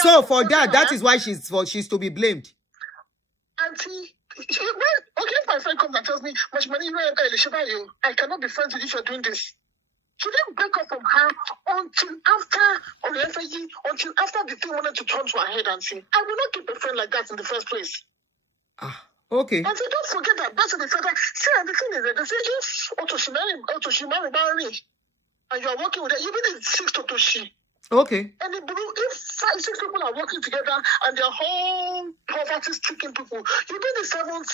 so for that is why she's to be blamed. Auntie, if my friend comes and tells me, much money I cannot be friends with you if you're doing this. She didn't break up from her until after the thing wanted to turn to her head and say, I will not keep a friend like that in the first place. Okay. And so don't forget that. That's the fact that, see, the thing is that they say, if Otoshi marry and you are working with her, you be the sixth Otoshi. Okay. And if 6 people are working together and they're whole poverty-stricken people, you be the seventh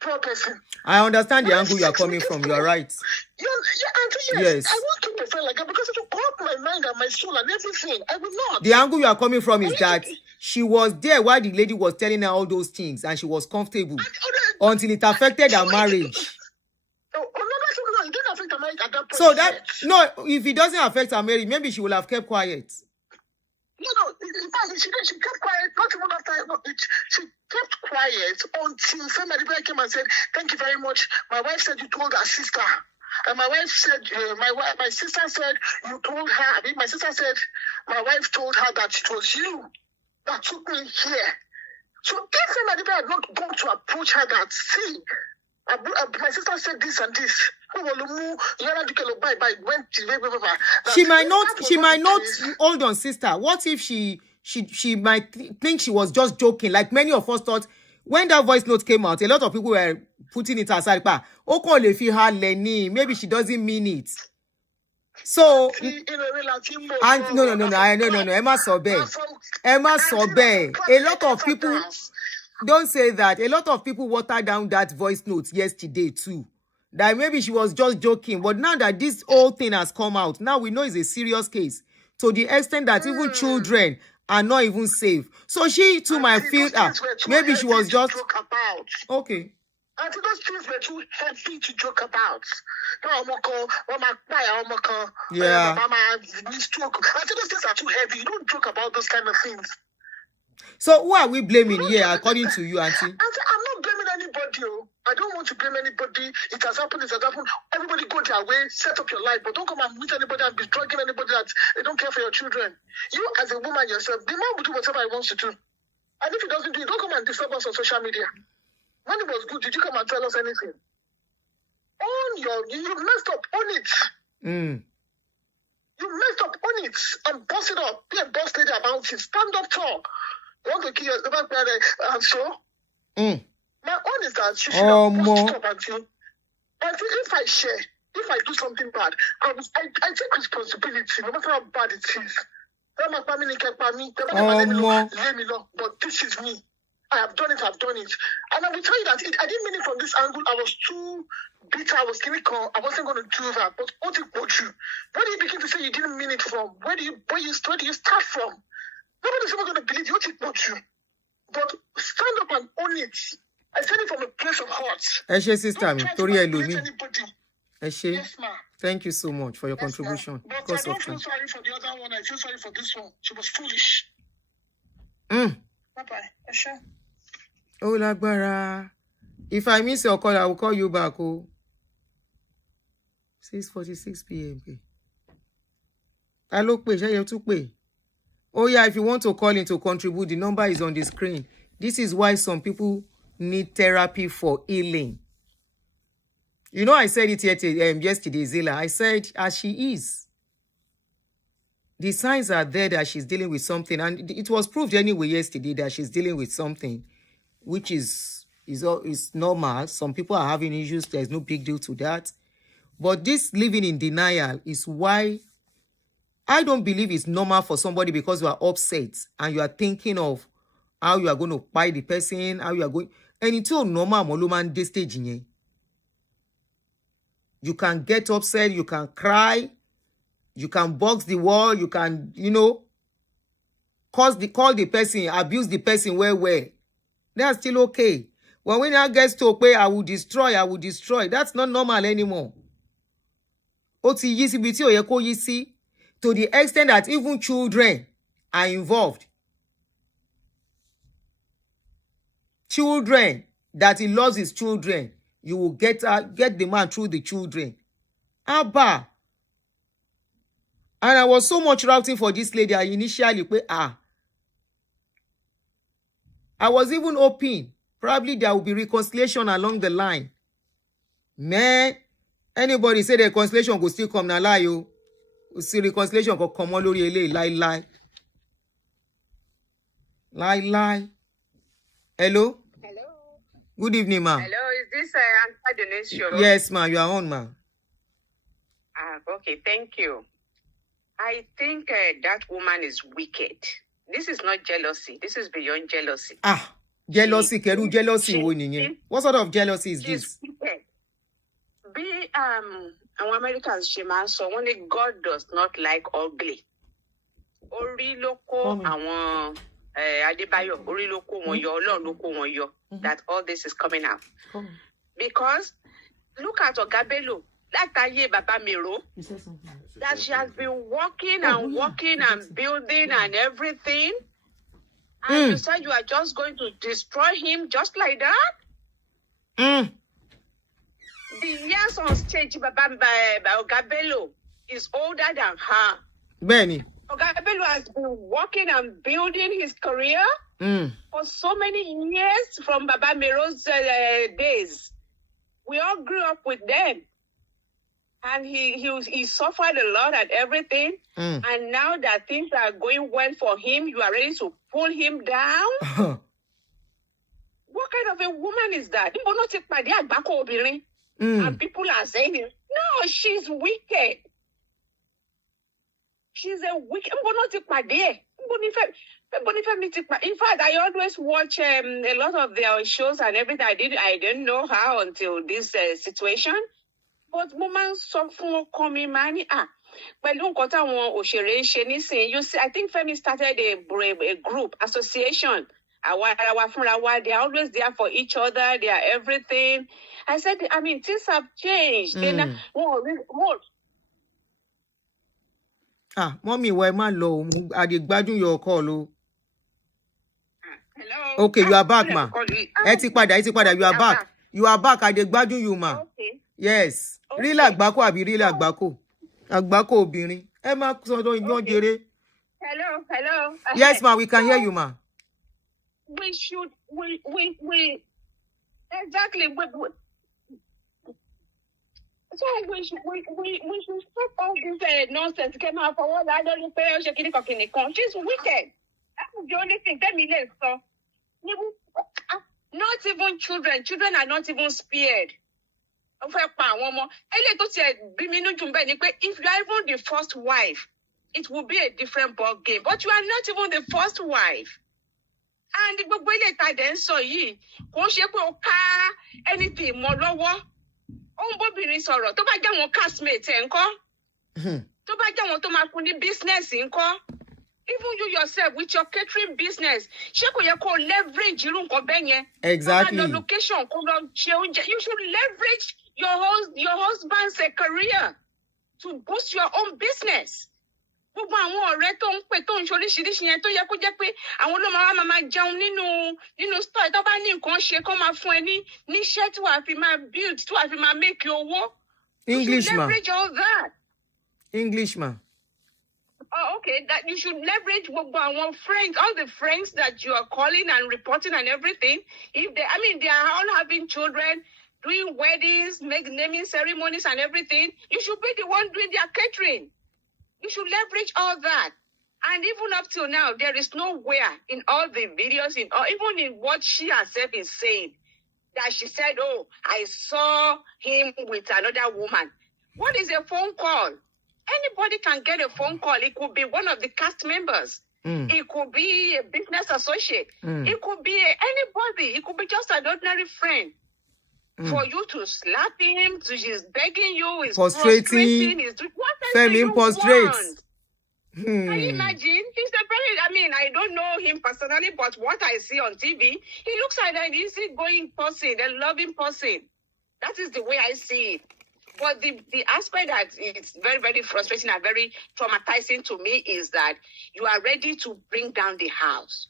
poor person. I understand the angle you are coming from. You are right. Yes. I won't keep a friend like that because it will corrupt my mind and my soul and everything. I will not. The angle you are coming from is that she was there while the lady was telling her all those things and she was comfortable until it affected her marriage. No, it didn't affect her marriage at that point. So if it doesn't affect her marriage, maybe she will have kept quiet. No, in fact, she kept quiet, not even after, she kept quiet until somebody came and said, thank you very much. My wife said you told her sister. And my wife said, my sister said you told her, my sister said, my wife told her that it was you that took me here. So if somebody had not gone to approach her that, see, my sister said this and this. She might not. Hold on, sister. What if she might think she was just joking? Like many of us thought when that voice note came out, a lot of people were putting it aside. Maybe she doesn't mean it. So, and no. Emma Sobe. A lot of people. Don't say that. A lot of people watered down that voice note yesterday too. That maybe she was just joking. But now that this whole thing has come out, now we know it's a serious case. To the extent that even children are not even safe. So she too might feel maybe she was just... Okay. I think those things were too heavy to joke about. Yeah. I think those things are too heavy. You don't joke about those kind of things. So who are we blaming here, according to you, Auntie? I'm not blaming anybody. I don't want to blame anybody. It has happened. Everybody go their way, set up your life, but don't come and meet anybody and be drugging anybody that they don't care for your children. You, as a woman yourself, the man will do whatever he wants to do. And if he doesn't do it, don't come and disturb us on social media. When it was good, did you come and tell us anything? You messed up, own it. You messed up, own it, and boss it up. Be a boss lady about it. Stand up tall. You want to kill yourself, and so? My own is that you should have bossed up until if I share, if I do something bad, I take responsibility, no matter how bad it is. But this is me. I have done it. And I will tell you that I didn't mean it from this angle. I was too bitter. I was cynical. I wasn't going to do that. But what did you? Where do you begin to say you didn't mean it from? Where do you start from? Nobody's ever going to believe you. What you? But stand up and own it. I said it from a place of heart. Sister, Yes, ma. Thank you so much for your contribution. But I don't feel sorry for the other one. I feel sorry for this one. She was foolish. Bye-bye. Eshe. Oh, Lagbara. If I miss your call, I will call you back. 6:46 p.m. Hello, oh, yeah, if you want to call in to contribute, the number is on the screen. This is why some people need therapy for healing. You know, I said it yesterday, Zila. I said, as she is. The signs are there that she's dealing with something, and it was proved anyway yesterday that she's dealing with something, which is normal. Some people are having issues. There's no big deal to that. But this living in denial is why I don't believe it's normal for somebody, because you are upset and you are thinking of how you are going to buy the person, how you are going. And it's all normal. This stage, you can get upset, you can cry, you can box the wall, you can, call the person, abuse the person where. That's still okay. But when it gets to pay, I will destroy. That's not normal anymore. To the extent that even children are involved. Children, that he loves his children. You will get the man through the children. Abba. And I was so much routing for this lady. I initially I was even hoping probably there will be reconciliation along the line. Man, anybody say the reconciliation will still come now, lie you. See, reconciliation will come on lie. Lie. Hello? Hello. Good evening, ma. Hello, is this Aduni show? Yes, ma, you are on, ma. Okay, thank you. I think that woman is wicked. This is not jealousy. This is beyond jealousy. Jealousy, what sort of jealousy is this? Wicked. Our Americans, she man, so only God does not like ugly. Ori loko àwọn Adebayo, ori loko won yo, Ọlọ́run loko won yo. That all this is coming out. Because look at Ogabelo, látayé Baba Miro, that she has been working and building and everything. And you said you are just going to destroy him just like that? The years on stage, Ogabelo is older than her. Benny. Ogabelo has been working and building his career for so many years from Baba Miro's days. We all grew up with them. And he suffered a lot and everything. And now that things are going well for him, you are ready to pull him down? What kind of a woman is that? And people are saying, no, she's wicked. She's a wicked. In fact, I always watch a lot of their shows and everything. I didn't know how until this situation. But woman sọ fún ọkọ mi máa ní pẹ̀lú nǹkan táwọn òṣèré ń ṣe nísìnyí. You see, I think Femi started a group, association. Àwa ara wa fúnra wa, they are always there for each other. They are everything. I said, things have changed. Mommy, why man low? I did gbádùn your call. Hello. Okay, you are back, ma. Etipada, you are back. You are back. I did gbádùn you, ma. Okay. Yes. Okay. Real àgbákò àbí real àgbákò. Àgbákò obìnrin. Ẹ má sọ̀dọ̀ ìgbọ́n jèrè. Hello. Yes, ma, we can hear you, ma. We exactly. So we should stop all this nonsense. Came out for what I don't pay. She's wicked. That's the only thing. Tell me less. So, not even children. Children are not even spared. If you are even the first wife, it will be a different ball game. But you are not even the first wife. And the gbogbo ta den sọ yìí kò ṣe pé o ká anything mọ́ lọ́wọ́. Ó ń bóbìnrin sọ̀rọ̀ tó bá jẹ́ wọn castmate ẹ̀ ńkọ́. Tó bá jẹ́ wọn tó máa fún ní business ńkọ́. Even you yourself with your catering business, ṣé kò yẹ kó leverage irú nǹkan bẹ́ẹ̀ yẹn? Exactly. Kó lọ location, kó lọ ṣe oúnjẹ. You should leverage your husband's career to boost your own business. Gbogbo àwọn ọ̀rẹ́ tó ń pè tó ń ṣoríṣiríṣi yẹn tó yẹ kó jẹ́ pé àwọn ló máa jẹun nínú store tó bá ní nǹkan ṣe kó máa fún ẹ níṣẹ́ tí wàá fi máa build tí wàá fi máa make owó. English ma. Leverage all that. English ma. Oh, okay. That you should leverage gbogbo àwọn friends, all the friends that you are calling and reporting and everything. If they are all having children, doing weddings, naming ceremonies and everything. You should be the one doing their catering. You should leverage all that. And even up till now, there is nowhere in all the videos, even in what she herself is saying, that she said, oh, I saw him with another woman. What is a phone call? Anybody can get a phone call. It could be one of the cast members. It could be a business associate. It could be anybody. It could be just an ordinary friend. For you to slap him, she's begging you, is prostrating, is what else do you want? Can you imagine? He's a very, I don't know him personally, but what I see on TV, he looks like an easygoing person, a loving person. That is the way I see it. But the aspect that is very, very frustrating and very traumatizing to me is that you are ready to bring down the house.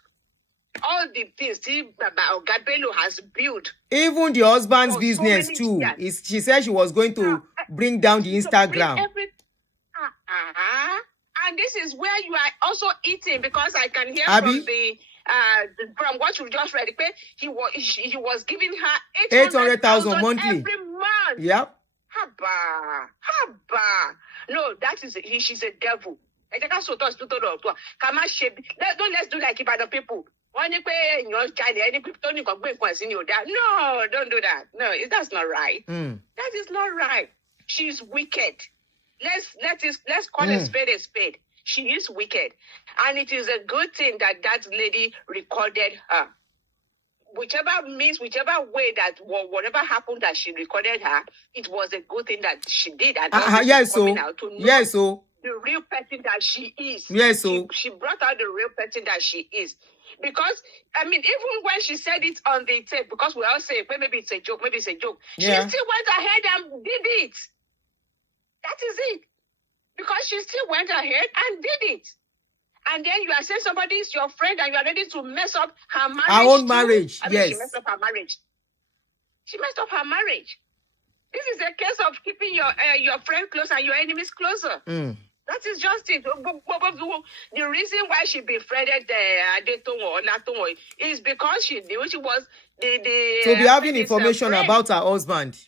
All the things Gabelo has built. Even the husband's business so too. She said she was going to bring down the Instagram. And this is where you are also eating, because I can hear from what you just read. He was giving her 800,000 monthly every month. Yep. Haba. No, she's a devil. Let's do like Ibadan people. No, don't do that. No, that's not right. That is not right. She's wicked. Let's call a spade a spade. She is wicked. And it is a good thing that lady recorded her. Whichever way that whatever happened that she recorded her, it was a good thing that she did. And yes, so the real person that she is. Yes, so she brought out the real person that she is. Because even when she said it on the tape, because we all say maybe it's a joke, she still went ahead and did it. That is it. Because she still went ahead and did it. And then you are saying somebody is your friend and you are ready to mess up her marriage. Her own marriage, yes. She messed up her marriage. She messed up her marriage. This is a case of keeping your friend close and your enemies closer. That is just it. The reason why she befriended Toun is because she knew she was to be having information about her husband.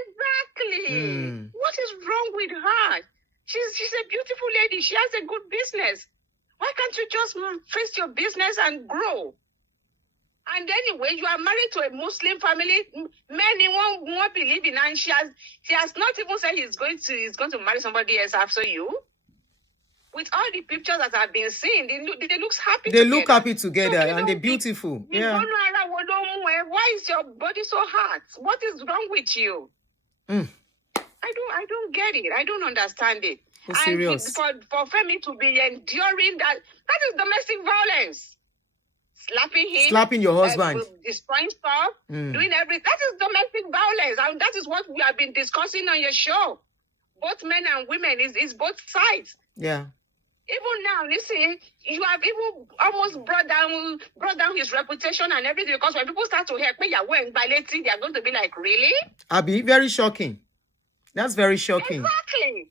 Exactly. What is wrong with her? She's a beautiful lady. She has a good business. Why can't you just face your business and grow? And anyway, you are married to a Muslim family. Many won't believe in her. And she has not even said he's going to marry somebody else after you. With all the pictures that have been seen, they look happy. They look happy together, and they're beautiful. Yeah. Why is your body so hot? What is wrong with you? I don't get it. I don't understand it. Oh, serious. And for Femi to be enduring that is domestic violence. Slapping him, slapping your husband, destroying stuff, doing everything. That is domestic violence, and that is what we have been discussing on your show. Both men and women is both sides. Yeah. Even now, listen, you have even almost brought down his reputation and everything, because when people start to hear they are going to be like, really? Abi, very shocking. That's very shocking. Exactly.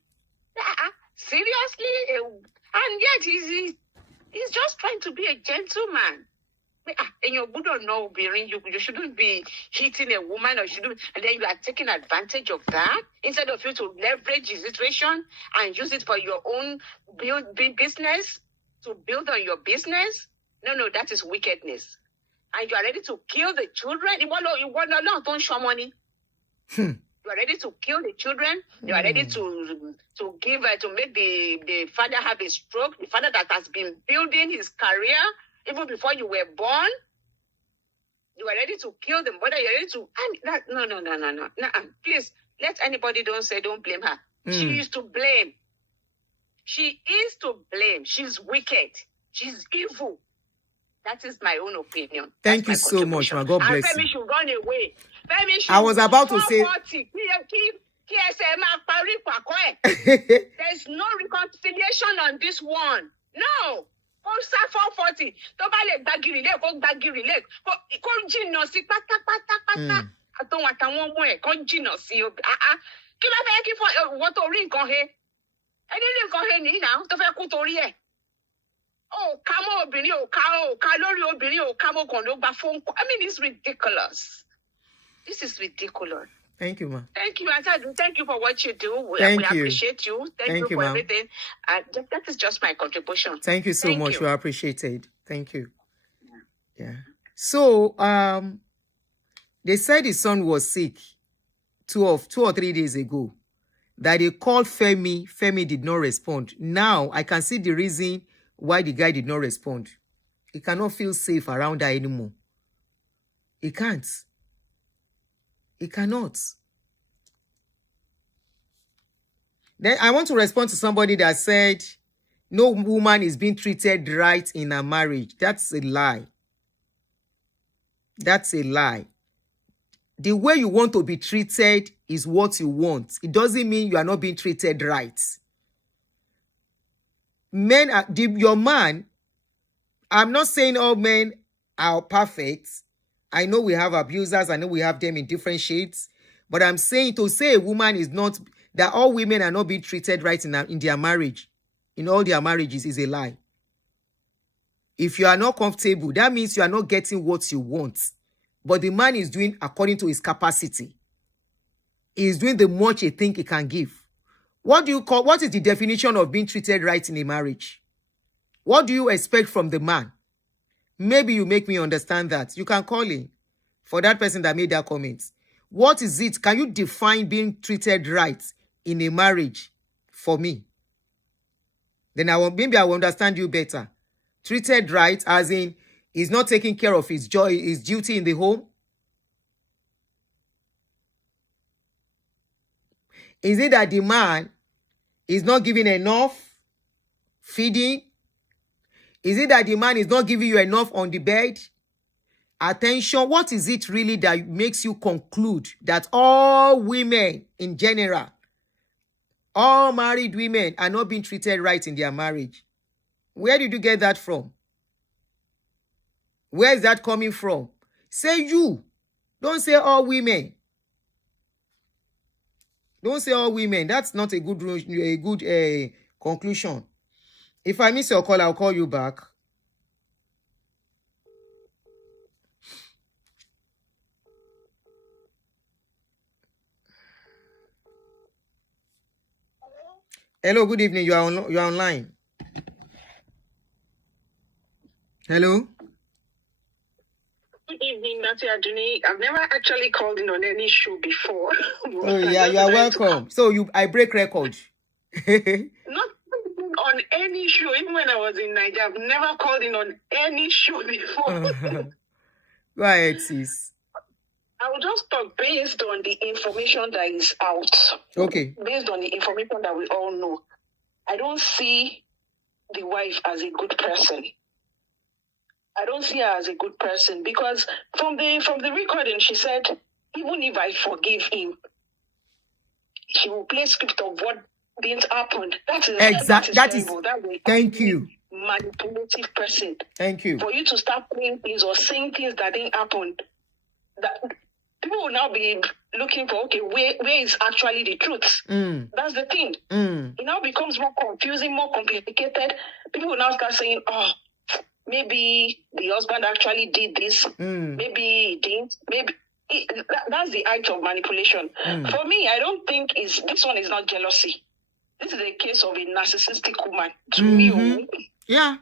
Seriously, and yet he's just trying to be a gentleman. And you wouldn't know, you shouldn't be hitting a woman, and then you are taking advantage of that instead of you to leverage the situation and use it for your own business, to build on your business. No, that is wickedness. And you are ready to kill the children. You want don't show money. You are ready to kill the children. You are ready to make the father have a stroke. The father that has been building his career even before you were born. You are ready to kill the mother. You are ready to no. Please, let anybody don't blame her. She is to blame. She is to blame. She's wicked. She's evil. That is my own opinion. Thank you so much, my God bless you. Femi should run away. I was about to say. There's no reconciliation on this one. No. 440. Tó bá lè gbagiri lé kó gbagiri lé kó jìnnà sí pátápátá. Àtọ̀hún àtàwọn ọmọ ẹ̀ kó jìnnà sí o. Kí ló fẹ́ kí fún ìwọ tó rí nǹkan he? Ẹni rí nǹkan he nìyí náà tó fẹ́ kú torí ẹ̀. Ó ká mọ́ obìnrin, ó ká lórí obìnrin, ó ká mọ́ kàn ló gba phone call. I mean, it's ridiculous. This is ridiculous. Thank you, ma. Thank you, Aunty Aduni. Thank you for what you do. We Thank you. appreciate you. Thank you for ma'am. everything. That is just my contribution. Thank you so Thank much. you. You are appreciated. Thank you. Yeah. So they said his son was sick 2 or 3 days ago. That they called Femi. Femi did not respond. Now I can see the reason why the guy did not respond. He cannot feel safe around her anymore. He can't. He cannot. Then I want to respond to somebody that said no woman is being treated right in a marriage. That's a lie. That's a lie. The way you want to be treated is what you want. It doesn't mean you are not being treated right. Men are, your man, I'm not saying all men are perfect. I know we have abusers. I know we have them in different shades. But I'm saying to say a woman is not, that all women are not being treated right in their marriage, in all their marriages, is a lie. If you are not comfortable, that means you are not getting what you want. But the man is doing according to his capacity. He is doing the much he think he can give. What is the definition of being treated right in a marriage? What do you expect from the man? Maybe you make me understand that. You can call in for that person that made that comment. What is it? Can you define being treated right in a marriage for me? Then maybe I will understand you better. Treated right as in he's not taking care of his duty in the home. Is it that the man is not giving enough feeding? Is it that the man is not giving you enough on the bed? Attention, what is it really that makes you conclude that all women in general, all married women are not being treated right in their marriage? Where did you get that from? Where is that coming from? Say you. Don't say all women. Don't say all women. That's not a good conclusion. If I miss your call, I'll call you back. Hello, good evening. You are online. Hello. Good evening, Aunty Aduni. I've never actually called in on any show before. Oh yeah, you are welcome. So I break record. Not on any show. Even when I was in Nigeria, I've never called in on any show before. Go ahead, sis. I will just talk based on the information that is out. Okay. Based on the information that we all know. I don't see the wife as a good person. I don't see her as a good person because from the recording, she said, even if I forgive him, she will play script of what didn't happen. That is terrible. Thank you. Manipulative person. Thank you. For you to start playing things or saying things that didn't happen, that people will now be looking for, okay, where is actually the truth? That's the thing. It now becomes more confusing, more complicated. People will now start saying, oh, maybe the husband actually did this. Maybe he didn't. Maybe that's the act of manipulation. For me, I don't think this one is not jealousy. This is a case of a narcissistic woman. To me, yeah,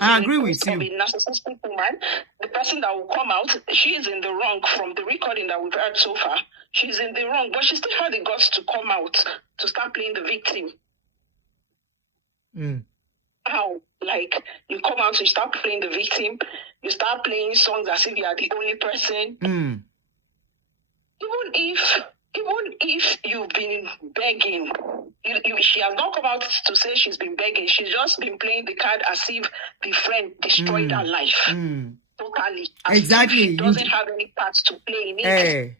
I agree with you. Of a narcissistic woman, the person that will come out, she is in the wrong from the recording that we've heard so far. She's in the wrong, but she still had the guts to come out to start playing the victim. How? Like, you come out, you start playing the victim, you start playing songs as if you are the only person. Even if you've been begging, she has not come out to say she's been begging. She's just been playing the card as if the friend destroyed her life. Totally. Exactly. She doesn't have any part to play in it.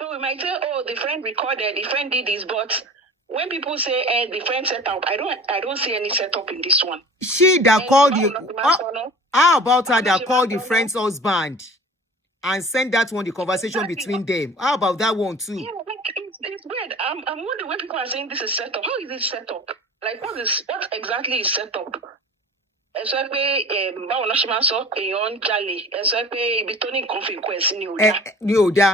So we might say, oh, the friend recorded, the friend did this, but when people say the friend set up, I don't see any setup in this one. She that called you. How about her that called the friend's husband and sent that one, the conversation between them? How about that one too? Yeah, it's weird. I'm wondering when people are saying this is set up. How is it set up? Like what exactly is set up? ẹ sọ pé báwo lọ ṣe máa sọ èèyàn ń jalè ẹ sọ pé ibi tó ní nǹkan fi kọ ẹ sí ni ò dá.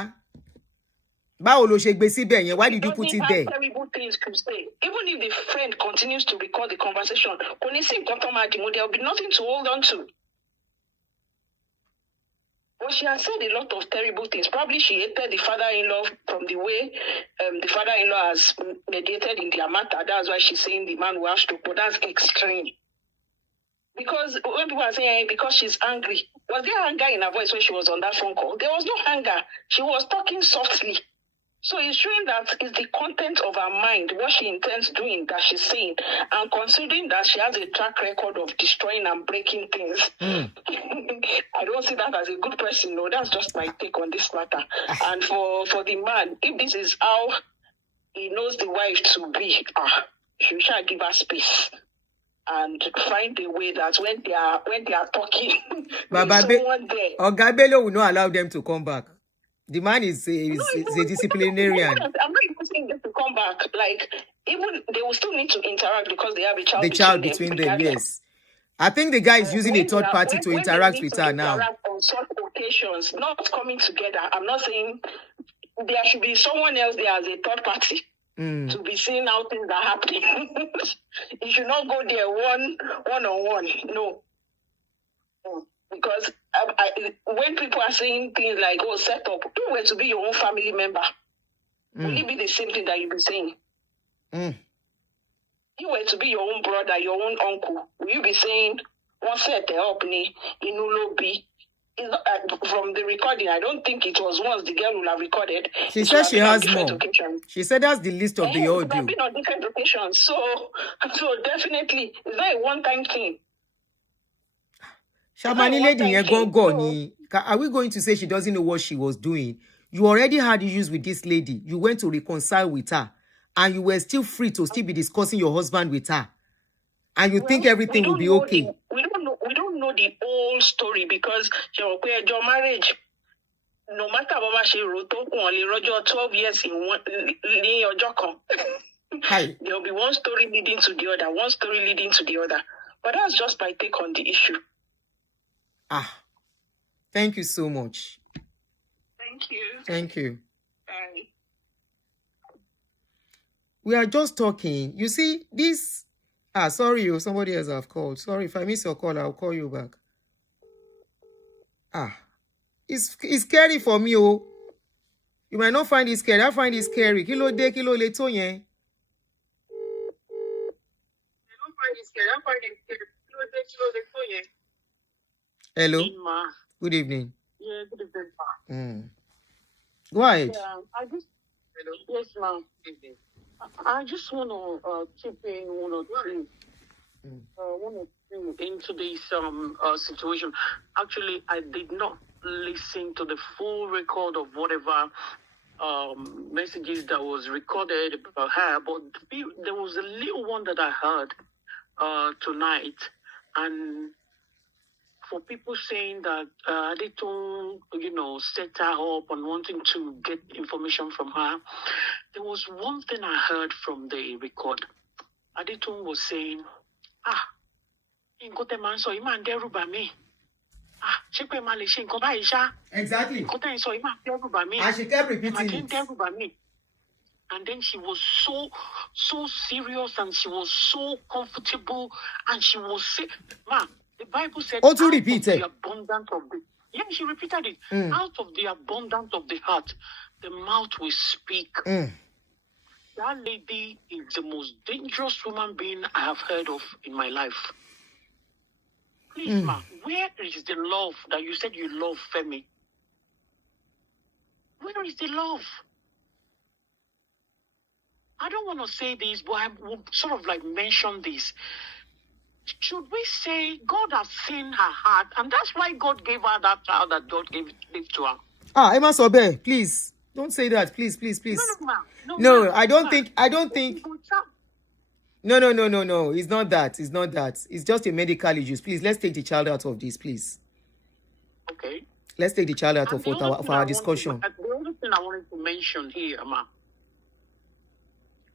Báwo ló ṣe gbé síbẹ̀ yẹn? Why did you put it there? Terrible things to say. Even if the friend continues to record the conversation, there will be nothing to hold on to. Well, she has said a lot of terrible things. Probably she hated the father-in-law from the way the father-in-law has mediated in their matter. That's why she's saying the man will have stroke. But that's extreme. Because when people are saying because she's angry, was there anger in her voice when she was on that phone call? There was no anger. She was talking softly. So it's showing that it's the content of her mind, what she intends doing, that she's saying. And considering that she has a track record of destroying and breaking things, I don't see that as a good person. No, that's just my take on this matter. And for the man, if this is how he knows the wife to be, she shall give her space and find a way that when they are talking, someone there. Ogabelo will not allow them to come back. The man is a disciplinarian. I'm not even saying them to come back. Like, even they will still need to interact because they have a child. The child between them, yes. I think the guy is using a third party to interact with her now. On such occasions, not coming together. I'm not saying there should be someone else there as a third party to be seeing how things are happening. You should not go there one-on-one. No. Because when people are saying things like, oh, set up, you were to be your own family member. Will it be the same thing that you'll be saying? You were to be your own brother, your own uncle. Will you be saying, one set up, inulobi? From the recording, I don't think it was once the girl will have recorded. She said she has more. Occasions. She said that's the list of the audio. It have been on different occasions. So definitely, it's not a one-time thing. Shamani lady, are we going to say she doesn't know what she was doing? You already had issues with this lady. You went to reconcile with her. And you were still free to still be discussing your husband with her. And you think everything will be okay. We don't know the whole story because your marriage, no matter what she wrote, only 12 years in your job. There'll be one story leading to the other, one story leading to the other. But that's just my take on the issue. Thank you so much. Thank you. Thank you. Bye. We are just talking. You see, this... sorry, somebody else have called. Sorry, if I miss your call, I'll call you back. It's scary for me, oh. You might not find it scary. I find it scary. Kilo de, kilo le to yen. Hello. Good evening. Yeah, good evening. Go ahead. Yeah, yes, ma'am. I just want to chip in one or two into this situation. Actually, I did not listen to the full record of whatever messages that was recorded about her, but there was a little one that I heard tonight, and for people saying that Toun, set her up and wanting to get information from her, there was one thing I heard from the record. Toun was saying, Exactly. And she kept repeating it. And then she was so serious, and she was so comfortable, and she was saying, the Bible said, out of the abundance of the... Yeah, she repeated it. Out of the abundance of the heart, the mouth will speak. That lady is the most dangerous human being I have heard of in my life. Please, ma, where is the love that you said you love Femi? Where is the love? I don't want to say this, but I will sort of like mention this. Should we say God has seen her heart, and that's why God gave her that child that God gave to her? Emma Sobe, please don't say that, please. No, I don't think. No. It's not that. It's just a medical issue. Please, let's take the child out of this, please. Okay. Let's take the child out of our discussion. The only thing I wanted to mention here, Emma,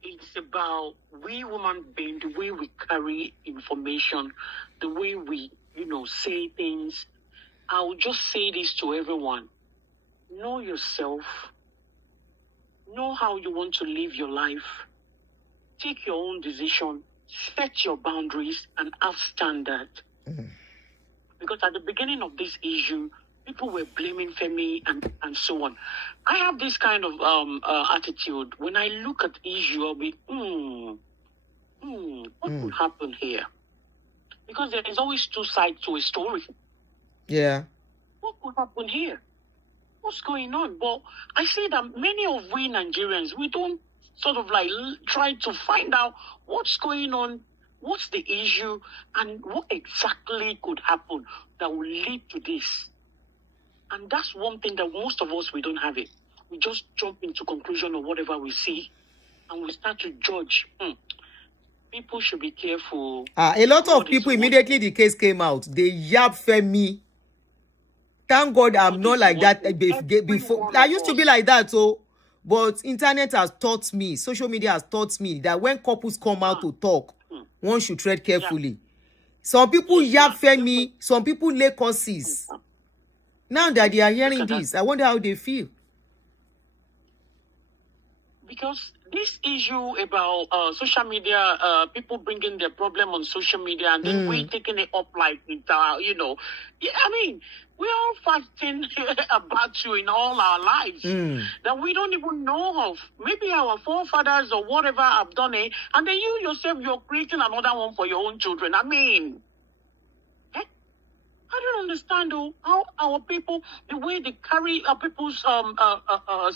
it's about we human beings, the way we carry information, the way we, say things. I'll just say this to everyone. Know yourself. Know how you want to live your life. Take your own decision. Set your boundaries and have standard. Because at the beginning of this issue, people were blaming Femi and so on. I have this kind of attitude. When I look at issue, I'll be, what could happen here? Because there is always two sides to a story. Yeah. What could happen here? What's going on? But I say that many of we Nigerians, we don't sort of like try to find out what's going on, what's the issue, and what exactly could happen that will lead to this. And that's one thing that most of us, we don't have it. We just jump into conclusion of whatever we see, and we start to judge. People should be careful. A lot of people, immediately the case came out, they yap Femi. Thank God I'm not like that before. I used to be like that, but internet has taught me, social media has taught me that when couples come out to talk, one should tread carefully. Yeah. Some people yap Femi, some people lay curses. Now that they are hearing this, I wonder how they feel. Because this issue about social media, people bringing their problem on social media, and then we taking it up like it, I mean, we're all fighting a battle in all our lives that we don't even know of. Maybe our forefathers or whatever have done it, and then you yourself, you're creating another one for your own children. I mean, I don't understand how our people, the way they carry people's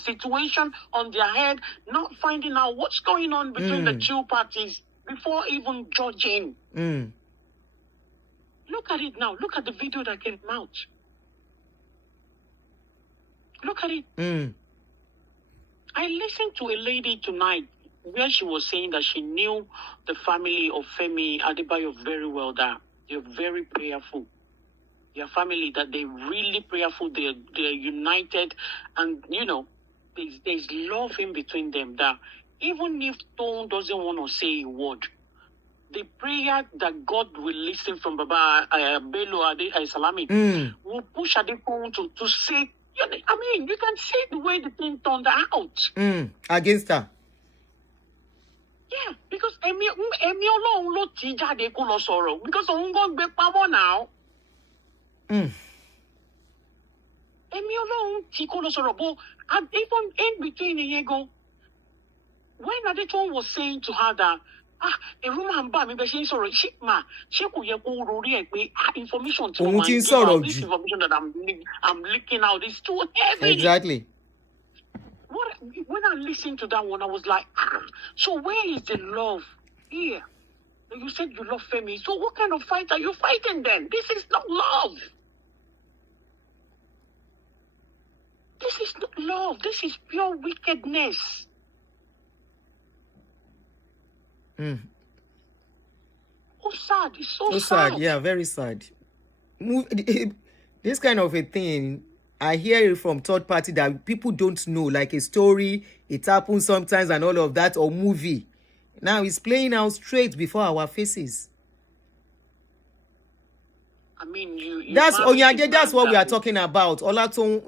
situation on their head, not finding out what's going on between the two parties before even judging. Look at it now. Look at the video that came out. Look at it. I listened to a lady tonight where she was saying that she knew the family of Femi Adebayo very well, that they're very prayerful. Their family, that they're really prayerful, they're united, and there's love in between them, that even if Toun doesn't want to say a word, the prayer that God will listen from Baba Bello Salami will push Adekun to say, I mean, you can see the way the thing turned out. Against her. Yeah, because Emi Ọlọ́run ló ti jáde kó lọ sọ̀rọ̀, because òun go gbé pamọ́ now. Emi Ọlọ́run ti kó lọ sọ̀rọ̀, but even in between the go, when Adetun was saying to her that, a woman ba mi be ṣe ń sọ̀rọ̀, ṣé kò yẹ kó rori ẹ̀ pé information to man, this information that I'm leaking out is too heavy. Exactly. When I listened to that one, I was like, so where is the love here? You said you love Femi, so what kind of fight are you fighting then? This is not love. This is not love. This is pure wickedness. Mm. So sad. It's so sad. Yeah, very sad. This kind of a thing, I hear it from third party that people don't know, like a story, it happens sometimes and all of that, or movie. Now it's playing out straight before our faces. I mean, that's what we are talking about. Olaton,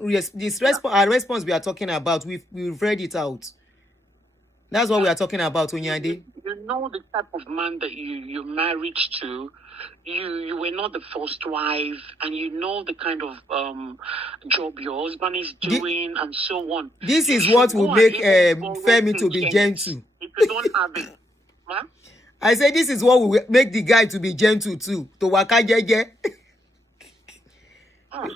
our response we are talking about, we've read it out. That's what we are talking about, Onyade. You know the type of man that you married to. You were not the first wife, and you know the kind of job your husband is doing, and so on. This is what will make Femi to be gentle. If you don't have it, huh? I say this is what will make the guy to be gentle too, to waka jeje.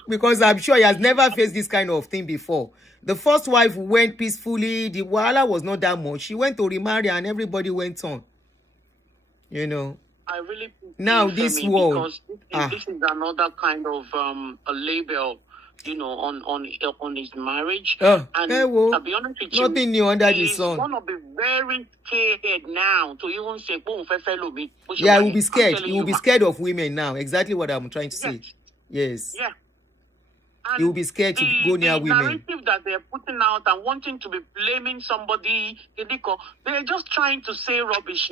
Because I'm sure he has never faced this kind of thing before. The first wife went peacefully. The wahala was not that much. She went to remarry and everybody went on. You know. I really now this world. Because this is another kind of a label, you know, on his marriage. And I'll be honest with you, nothing new under the sun. He's gonna be very scared now to even say, yeah, he will be scared. He will be scared of women now. Exactly what I'm trying to say. Yes. Yeah. he will be scared to go near women. The narrative that they're putting out and wanting to be blaming somebody, they're just trying to say rubbish.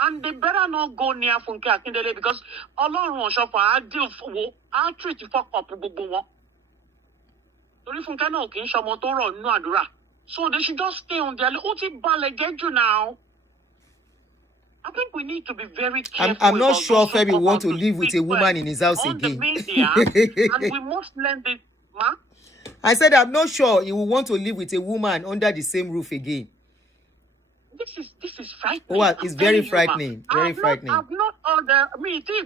And they better not go near Funke Akindele because Ọlọ́run ọ̀ṣọ́fà á deal wo á treat fuck up gbogbo wọn. Torí Funke náà kì í ṣọmọ tó rọ̀ nínú àdúrà. So they should just stay on their ó ti balẹ̀ gẹ́jù now. I think we need to be very careful. I'm not sure Femi want to live with a woman in his house again. The media, and we must learn this, ma. I said I'm not sure he will want to live with a woman under the same roof again. This is frightening. Oh, it's very frightening. Very frightening. I've not ordered me. I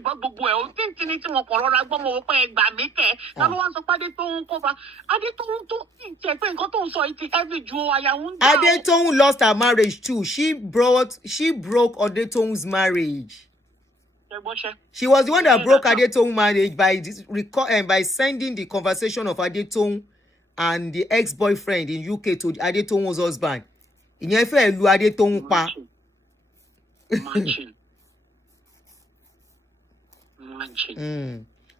Adetoun lost her marriage too. She broke Adetoun's marriage. She was the one that broke Adetoun's marriage by sending the conversation of Adetoun and the ex-boyfriend in UK to Adetoun's husband. Imagine.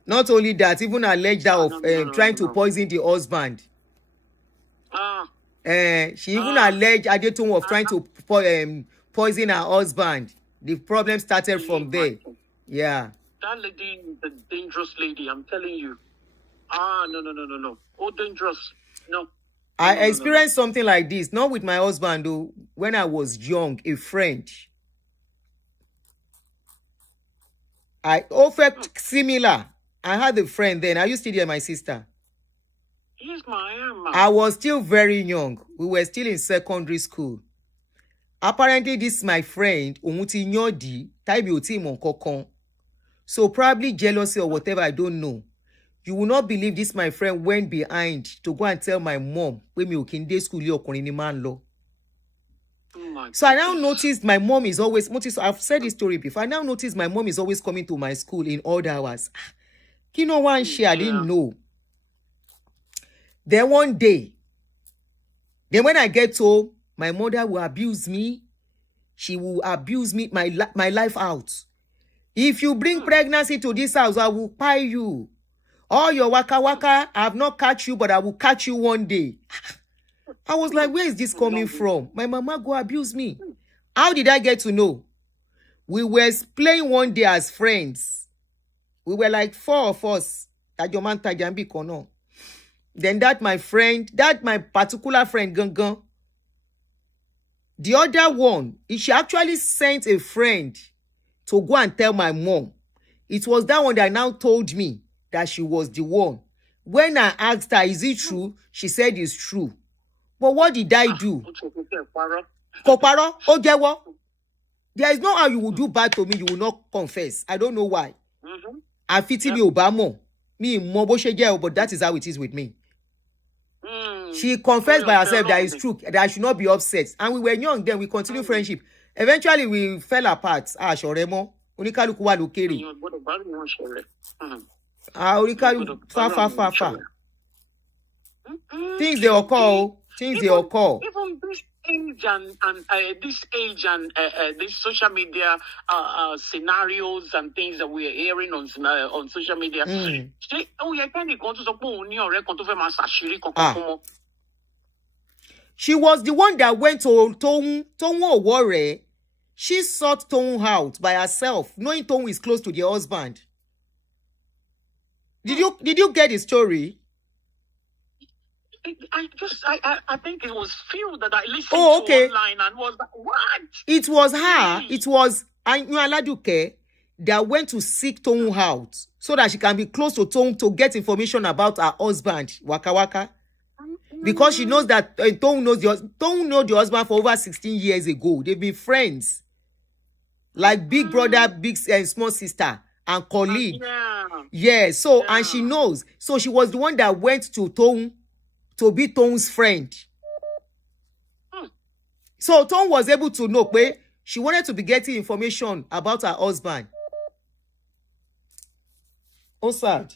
Not only that, even alleged her of trying to poison the husband. She even alleged Adetoun of trying to poison her husband. The problem started from there. Yeah. That lady is a dangerous lady, I'm telling you. No. Oh, dangerous. No. I experienced something like this, not with my husband, though, when I was young, a friend. Similar. I had a friend then. I used to date my sister. He's my I was still very young. We were still in secondary school. Apparently, this is my friend, Umuti Nyodi, Taibi Oti Monkokon. So probably jealousy or whatever, I don't know. You will not believe this, my friend went behind to go and tell my mom when me in day school man law. So I now noticed my mom is always I've said this story before. I now noticed my mom is always coming to my school in odd hours. You know one shit I didn't know. Then one day, when I get home, my mother will abuse me. She will abuse me my life out. If you bring pregnancy to this house, I will pie you. All your waka waka, I have not catch you, but I will catch you one day. I was like, where is this coming from? My mama go abuse me. How did I get to know? We were playing one day as friends. We were like 4 of us. Then that my particular friend, Gangan, the other one, she actually sent a friend to go and tell my mom. It was that one that now told me that she was the one. When I asked her, is it true? She said it's true. But what did I do? Koparo, Ojewo. There is no how you will do bad to me, you will not confess. I don't know why. I fit me Obama. Me mobo sheje, but that is how it is with me. She confessed by herself that it's true, that I should not be upset. And we were young then, we continued friendship. Eventually, we fell apart. Shoremo. Onikaluku wa lokere. Far. Things they occur. Even this age and this social media scenarios and things that we are hearing on social media. She was the one that went to Toun. She sought Toun out by herself, knowing Toun is close to the husband. Did you get the story? I think it was few that I listened to online and was like, what? It was her. It was Iyanaduke that went to seek Toun out so that she can be close to Toun to get information about her husband, Waka Waka. Because she knows that Toun knows the husband for over 16 years ago. They've been friends. Like big brother, big small sister, and colleague. And she knows. So she was the one that went to Toun to be Toun's friend. So Toun was able to know, but she wanted to be getting information about her husband. Oh, sad.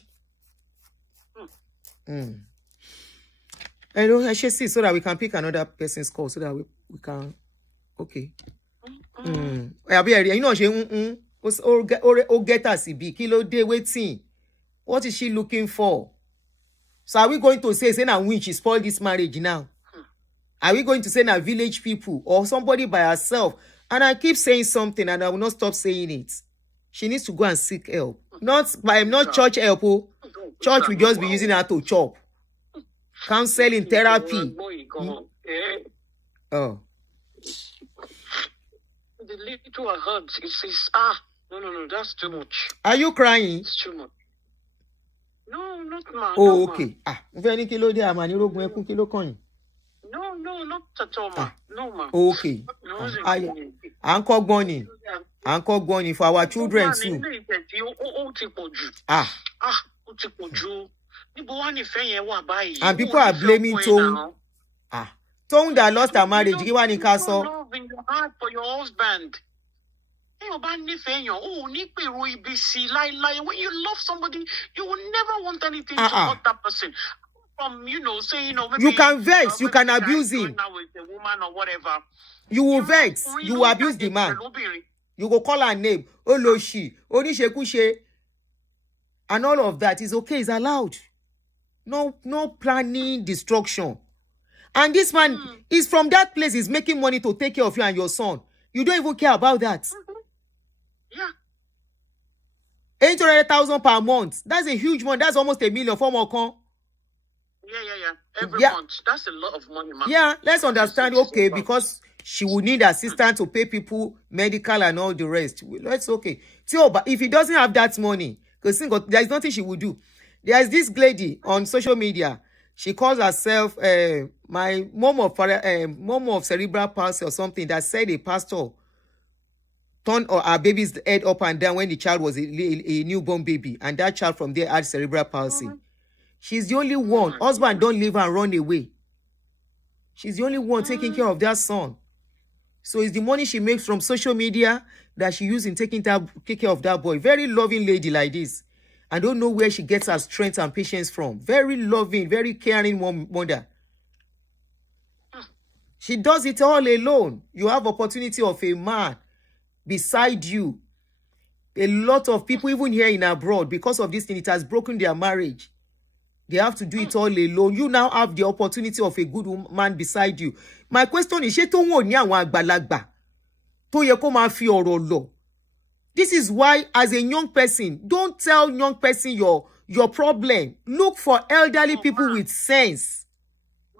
I should see so that we can pick another person's call so that we can. Okay. You know, she get us kilo day waiting. What is she looking for? So are we going to say na witch she spoiled this marriage now? Are we going to say na village people or somebody by herself? And I keep saying something and I will not stop saying it. She needs to go and seek help. Not church help. Oh. Church will just be using her to chop. Counseling, therapy. Oh. The little I heard, it says, no, that's too much. Are you crying? It's too much. No, not ma. Oh, no, okay. Very kilo de amani rogun ekun kilo kan. No, not at all, ma. No, ma. Okay. Uncle Bonnie. Uncle Bonnie for our children too. And people are blaming Toun. Toun that lost her marriage. You want in castle? Love in your heart for your husband. When you love somebody, you will never want anything to hurt that person. From saying, maybe you can vex, you can abuse him. Now with a woman or whatever. You will vex, you will abuse the man. You go call her name, Oloshi, Onishekushe, and all of that is okay, it's allowed. No planning destruction. And this man is from that place, he's making money to take care of you and your son. You don't even care about that. Yeah. 800,000 per month. That's a huge one. That's almost $1 million for more. Yeah. Every month. That's a lot of money, man. Yeah, let's understand. Okay, because she would need assistance to pay people medical and all the rest. That's okay. But if he doesn't have that money, because there's nothing she would do. There's this lady on social media. She calls herself my mom of cerebral palsy or something, that said a pastor turned her baby's head up and down when the child was a newborn baby, and that child from there had cerebral palsy. She's the only one. Husband don't leave and run away. She's the only one taking care of that son. So it's the money she makes from social media that she uses in taking care of that boy. Very loving lady like this. I don't know where she gets her strength and patience from. Very loving, very caring mother. She does it all alone. You have opportunity of a man beside you. A lot of people, even here in abroad, because of this thing, it has broken their marriage. They have to do it all alone. You now have the opportunity of a good man beside you. My question is, this is why, as a young person, don't tell young person your problem. Look for elderly people with sense.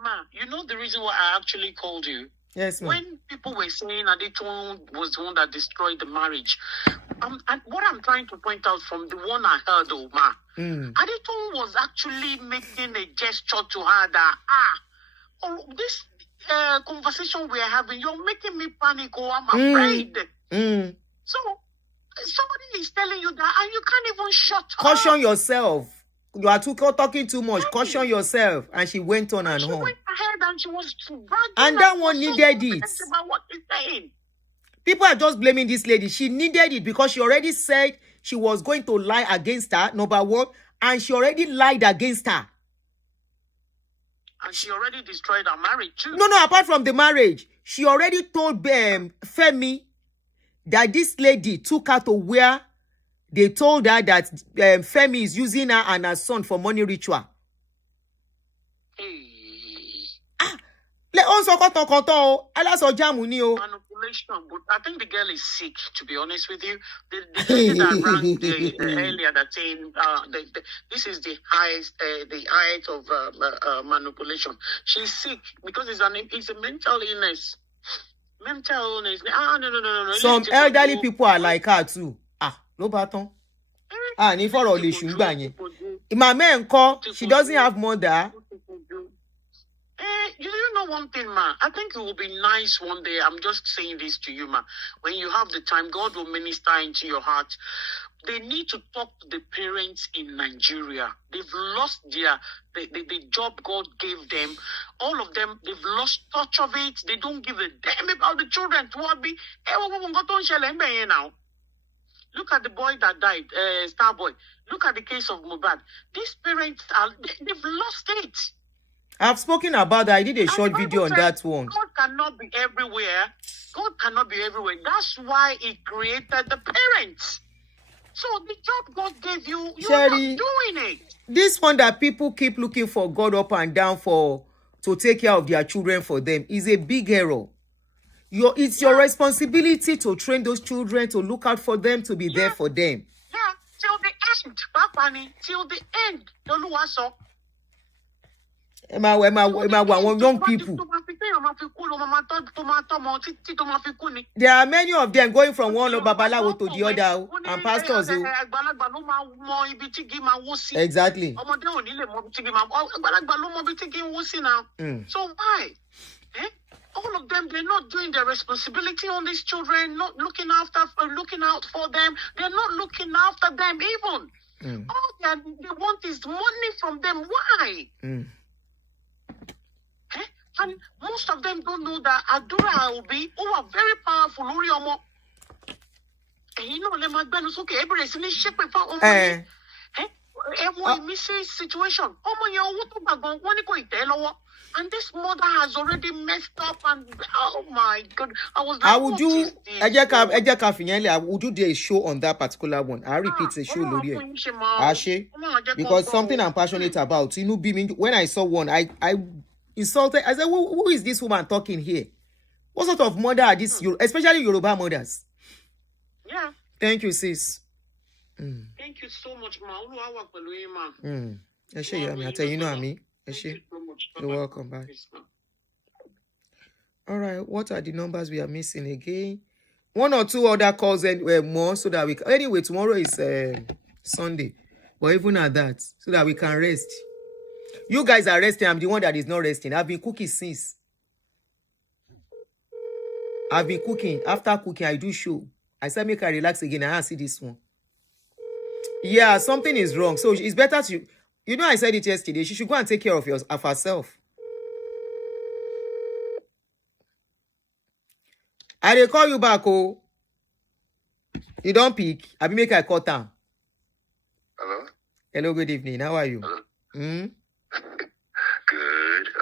Ma, you know the reason why I actually called you? Yes, ma'am. When people were saying Toun was the one that destroyed the marriage, and what I'm trying to point out from the one I heard, ma, Toun was actually making a gesture to her that, this conversation we are having, you're making me panic, I'm afraid. So, somebody is telling you that, and you can't even shut up. Caution yourself. You are talking too much. Caution yourself. And she went on and on. She went ahead and she was bragging. And that one needed it. About what he's saying. People are just blaming this lady. She needed it because she already said she was going to lie against her, number one. And she already lied against her. And she already destroyed her marriage too. No, apart from the marriage. She already told Femi that this lady took her to where they told her that Femi is using her and her son for money ritual. Manipulation, but I think the girl is sick, to be honest with you. The lady that ran earlier that saying this is the height of manipulation. She's sick because it's a mental illness. Mental illness. No. Some elderly people are like her too. No baton. Ni for all issue gbà yẹn. My man call, she doesn't have mother. You know one thing, ma. I think it will be nice one day. I'm just saying this to you, ma. When you have the time, God will minister into your heart. They need to talk to the parents in Nigeria. They've lost the job God gave them. All of them, they've lost touch of it. They don't give a damn about the children. Now. Look at the boy that died, Starboy. Look at the case of Mohbad. These parents, they've lost it. I've spoken about that. I did a short video on that one. God cannot be everywhere. God cannot be everywhere. That's why he created the parents. So the job God gave you, you're Sherry, not doing it. This one that people keep looking for God up and down for to take care of their children for them is a big error. It's your responsibility to train those children, to look out for them, to be there for them. Yeah, till the end, Papani, till the end. Oluwaso. Emma, young people. There are many of them going from one babalawo to the other, and pastors. Exactly. So why? All of them, they're not doing their responsibility on these children, not looking out for them. They're not looking after them even. All they want is money from them. Why? And most of them don't know that Adura will be who are very powerful. You know, let my bands okay. Every single ship without money. Everyone misses situation. And this mother has already messed up, and oh my God, I was like, would you do a show on that particular one? I repeat the show, Lori. Because something I'm passionate about. You know, when I saw one, I insulted. I said, who is this woman talking here? What sort of mother are these, especially Yoruba mothers? Yeah. Thank you, sis. Thank you so much, ma. I tell you, know me. You're welcome. Bye. All right. What are the numbers we are missing again? One or two other calls and more so that we can. Anyway, tomorrow is Sunday. But even at that, so that we can rest. You guys are resting. I'm the one that is not resting. I've been cooking since. I've been cooking. After cooking, I do show. I said, make her relax again. I see this one. Yeah, something is wrong. So it's better to... You know, I said it yesterday. She should go and take care of herself. I will call you back, oh. You don't pick. I will make a call down. Hello? Hello, good evening. How are you? Hello? Good.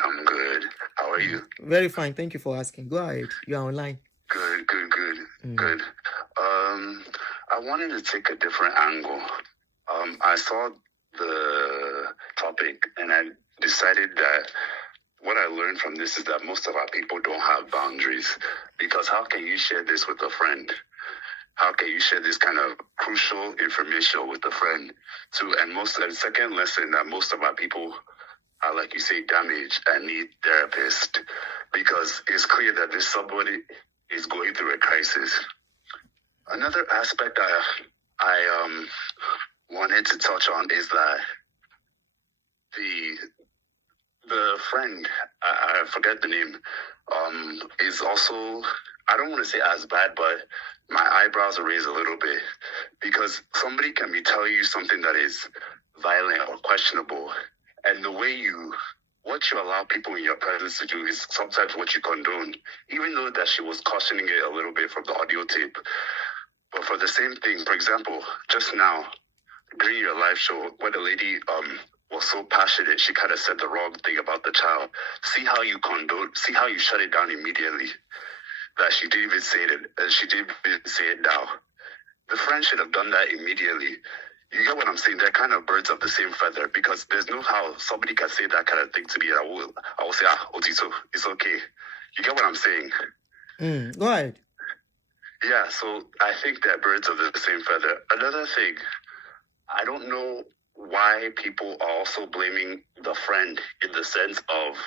I'm good. How are you? Very fine. Thank you for asking. Go ahead. You are online. Good. Good. I wanted to take a different angle. I saw the topic and I decided that what I learned from this is that most of our people don't have boundaries, because how can you share this with a friend? How can you share this kind of crucial information with a friend too? And the second lesson that most of our people are, like you say, damaged and need therapists, because it's clear that this somebody is going through a crisis. Another aspect I wanted to touch on is that the friend, I forget the name, is also, I don't want to say as bad, but my eyebrows are raised a little bit, because somebody can be telling you something that is violent or questionable, and the way what you allow people in your presence to do is sometimes what you condone, even though that she was cautioning it a little bit from the audio tape. But for the same thing, for example, just now, during your live show, when the lady was so passionate, she kind of said the wrong thing about the child. See how you shut it down immediately. That she didn't even say it, and she didn't even say it now. The friend should have done that immediately. You get what I'm saying? They're kind of birds of the same feather, because there's no how somebody can say that kind of thing to me. I will say, Otito, it's okay. You get what I'm saying? Go ahead. Yeah, so I think they're birds of the same feather. Another thing, I don't know why people are also blaming the friend in the sense of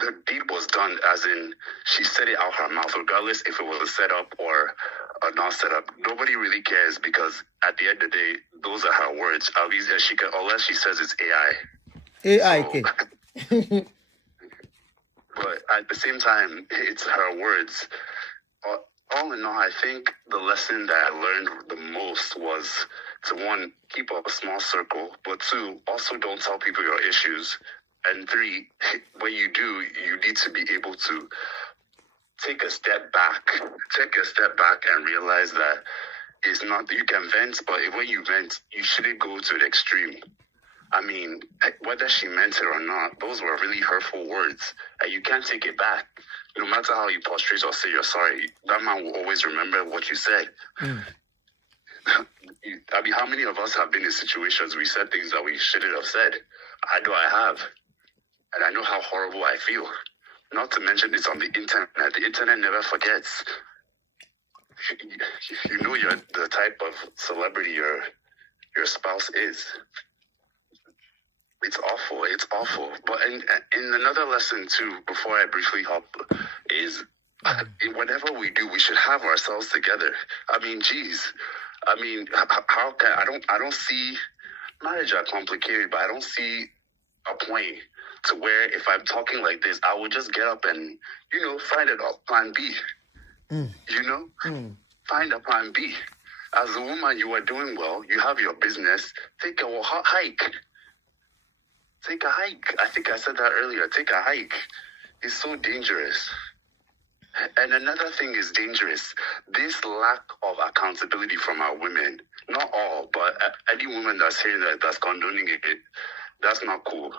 the deed was done, as in she said it out her mouth, regardless if it was a setup or a not setup. Nobody really cares, because at the end of the day, those are her words. Unless she says it's AI. AI, okay. But at the same time, it's her words. All in all, I think the lesson that I learned the most was to, one, keep a small circle, but two, also don't tell people your issues. And three, when you do, you need to be able to take a step back and realize that it's not, you can vent, but when you vent, you shouldn't go to the extreme. I mean, whether she meant it or not, those were really hurtful words, and you can't take it back. No matter how you prostrate or say you're sorry, that man will always remember what you said. I mean, how many of us have been in situations we said things that we shouldn't have said? I know I have. And I know how horrible I feel. Not to mention it's on the internet. The internet never forgets. You know you're the type of celebrity your spouse is. It's awful. It's awful. But in another lesson too, before I briefly hop, is whatever we do, we should have ourselves together. I mean, geez. I mean, how can I don't see marriage are complicated, but I don't see a point to where if I'm talking like this, I would just get up and find a plan B. Find a plan B. As a woman, you are doing well. You have your business. Take a hike. Take a hike. I think I said that earlier. Take a hike. It's so dangerous. And another thing is dangerous. This lack of accountability from our women. Not all, but any woman that's hearing that, that's condoning it, that's not cool.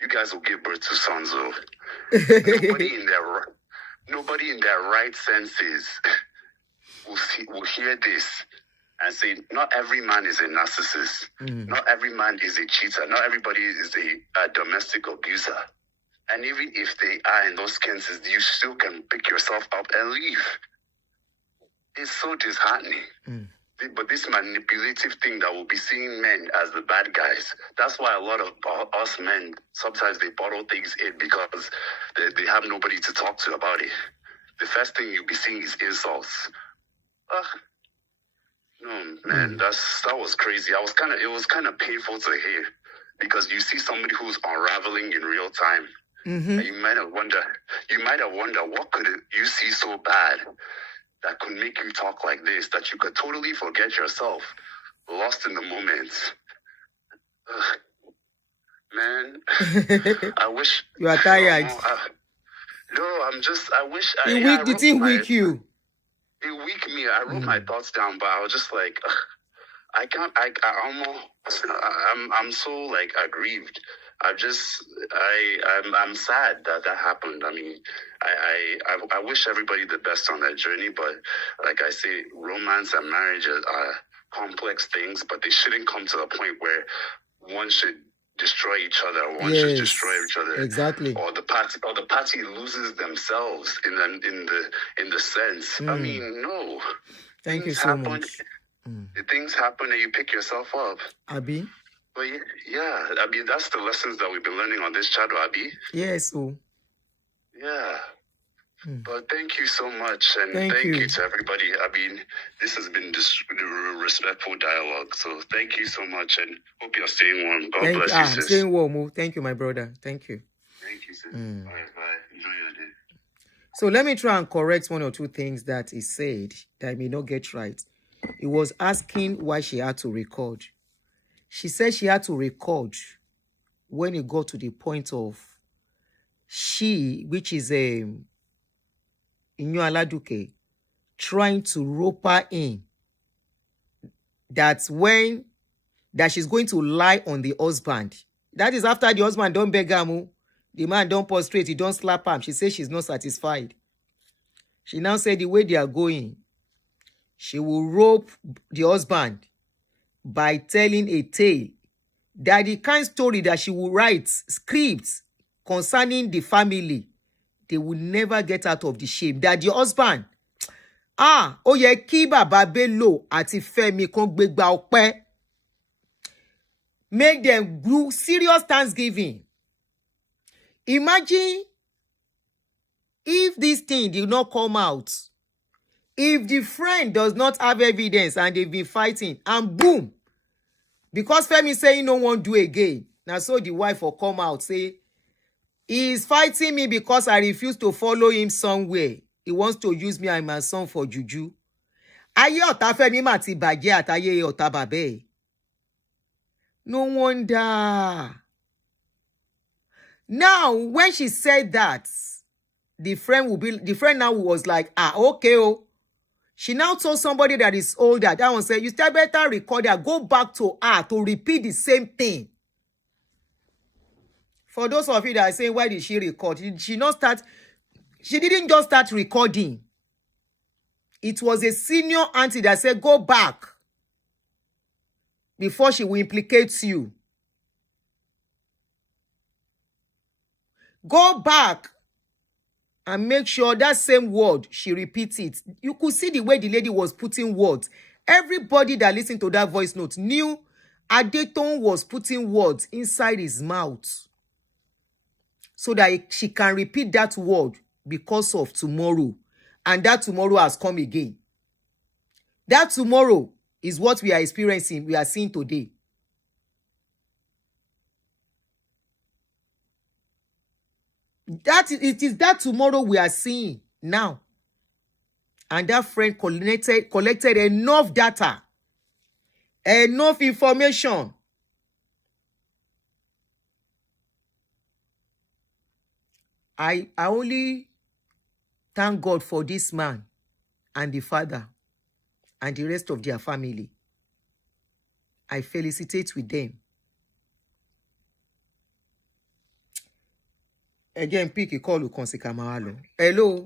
You guys will give birth to sons, though. Nobody in their right senses will hear this and say, not every man is a narcissist. Not every man is a cheater. Not everybody is a domestic abuser. And even if they are in those cases, you still can pick yourself up and leave. It's so disheartening. But this manipulative thing that will be seeing men as the bad guys, that's why a lot of us men, sometimes they bottle things in because they have nobody to talk to about it. The first thing you'll be seeing is insults. No, man, that was crazy. It was kind of painful to hear because you see somebody who's unraveling in real time. And you might have wondered what could you see so bad that could make you talk like this, that you could totally forget yourself, lost in the moment. Man, I wish you are tired. I wish the thing weak you. It weak me. I wrote my thoughts down, but I was just like, I can't. I'm so like aggrieved. I'm sad that happened. I mean, I wish everybody the best on their journey, but like I say, romance and marriage are complex things, but they shouldn't come to a point where one should destroy each other, one should destroy each other, exactly, or the party loses themselves in the sense. I mean, no. Thank you so much. The things happen and you pick yourself up. Abi? But yeah, I mean, that's the lessons that we've been learning on this channel, Abi. Yes, yeah. But thank you so much, and thank you to everybody. I mean, this has been this respectful dialogue, so thank you so much, and hope you're staying warm. God bless you, sis. I'm staying warm. Thank you, my brother. Thank you. Thank you, sis. Bye. Enjoy your day. So let me try and correct one or two things that he said that I may not get right. He was asking why she had to record. She said she had to record when it got to the point of she, which is Iyanaduke, trying to rope her in that she's going to lie on the husband. That is after the husband don't beg her, the man don't prostrate, he don't slap him. She says she's not satisfied. She now said the way they are going, she will rope the husband by telling a tale, that the kind story that she will write scripts concerning the family, they will never get out of the shame. That the husband, ó yẹ kí bàbá Bello àti Fẹ́mi kan gbégbá ọpẹ́. Make them do serious Thanksgiving. Imagine if this thing did not come out. If the friend does not have evidence and they've been fighting, and boom, because Femi saying no one do again. Now so the wife will come out say, he is fighting me because I refuse to follow him somewhere. He wants to use me and my son for juju. Ayé ọ̀tá Fẹ́mi mà ti bàjẹ́ àtayé ọ̀tá bàbá. No wonder. Now, when she said that, the friend now was like, okay, She now told somebody that is older, that one said, you still better record her, go back to her to repeat the same thing. For those of you that are saying, why did she record? She didn't just start recording. It was a senior auntie that said, go back. before she will implicate you. Go back and make sure that same word, she repeats it. You could see the way the lady was putting words. Everybody that listened to that voice note knew Toun was putting words inside his mouth so that she can repeat that word because of tomorrow. And that tomorrow has come again. That tomorrow is what we are experiencing, we are seeing today. It is that tomorrow we are seeing now. And that friend collected enough data, enough information. I only thank God for this man and the father and the rest of their family. I felicitate with them. Again, pick a call with Konsekamalo. Hello.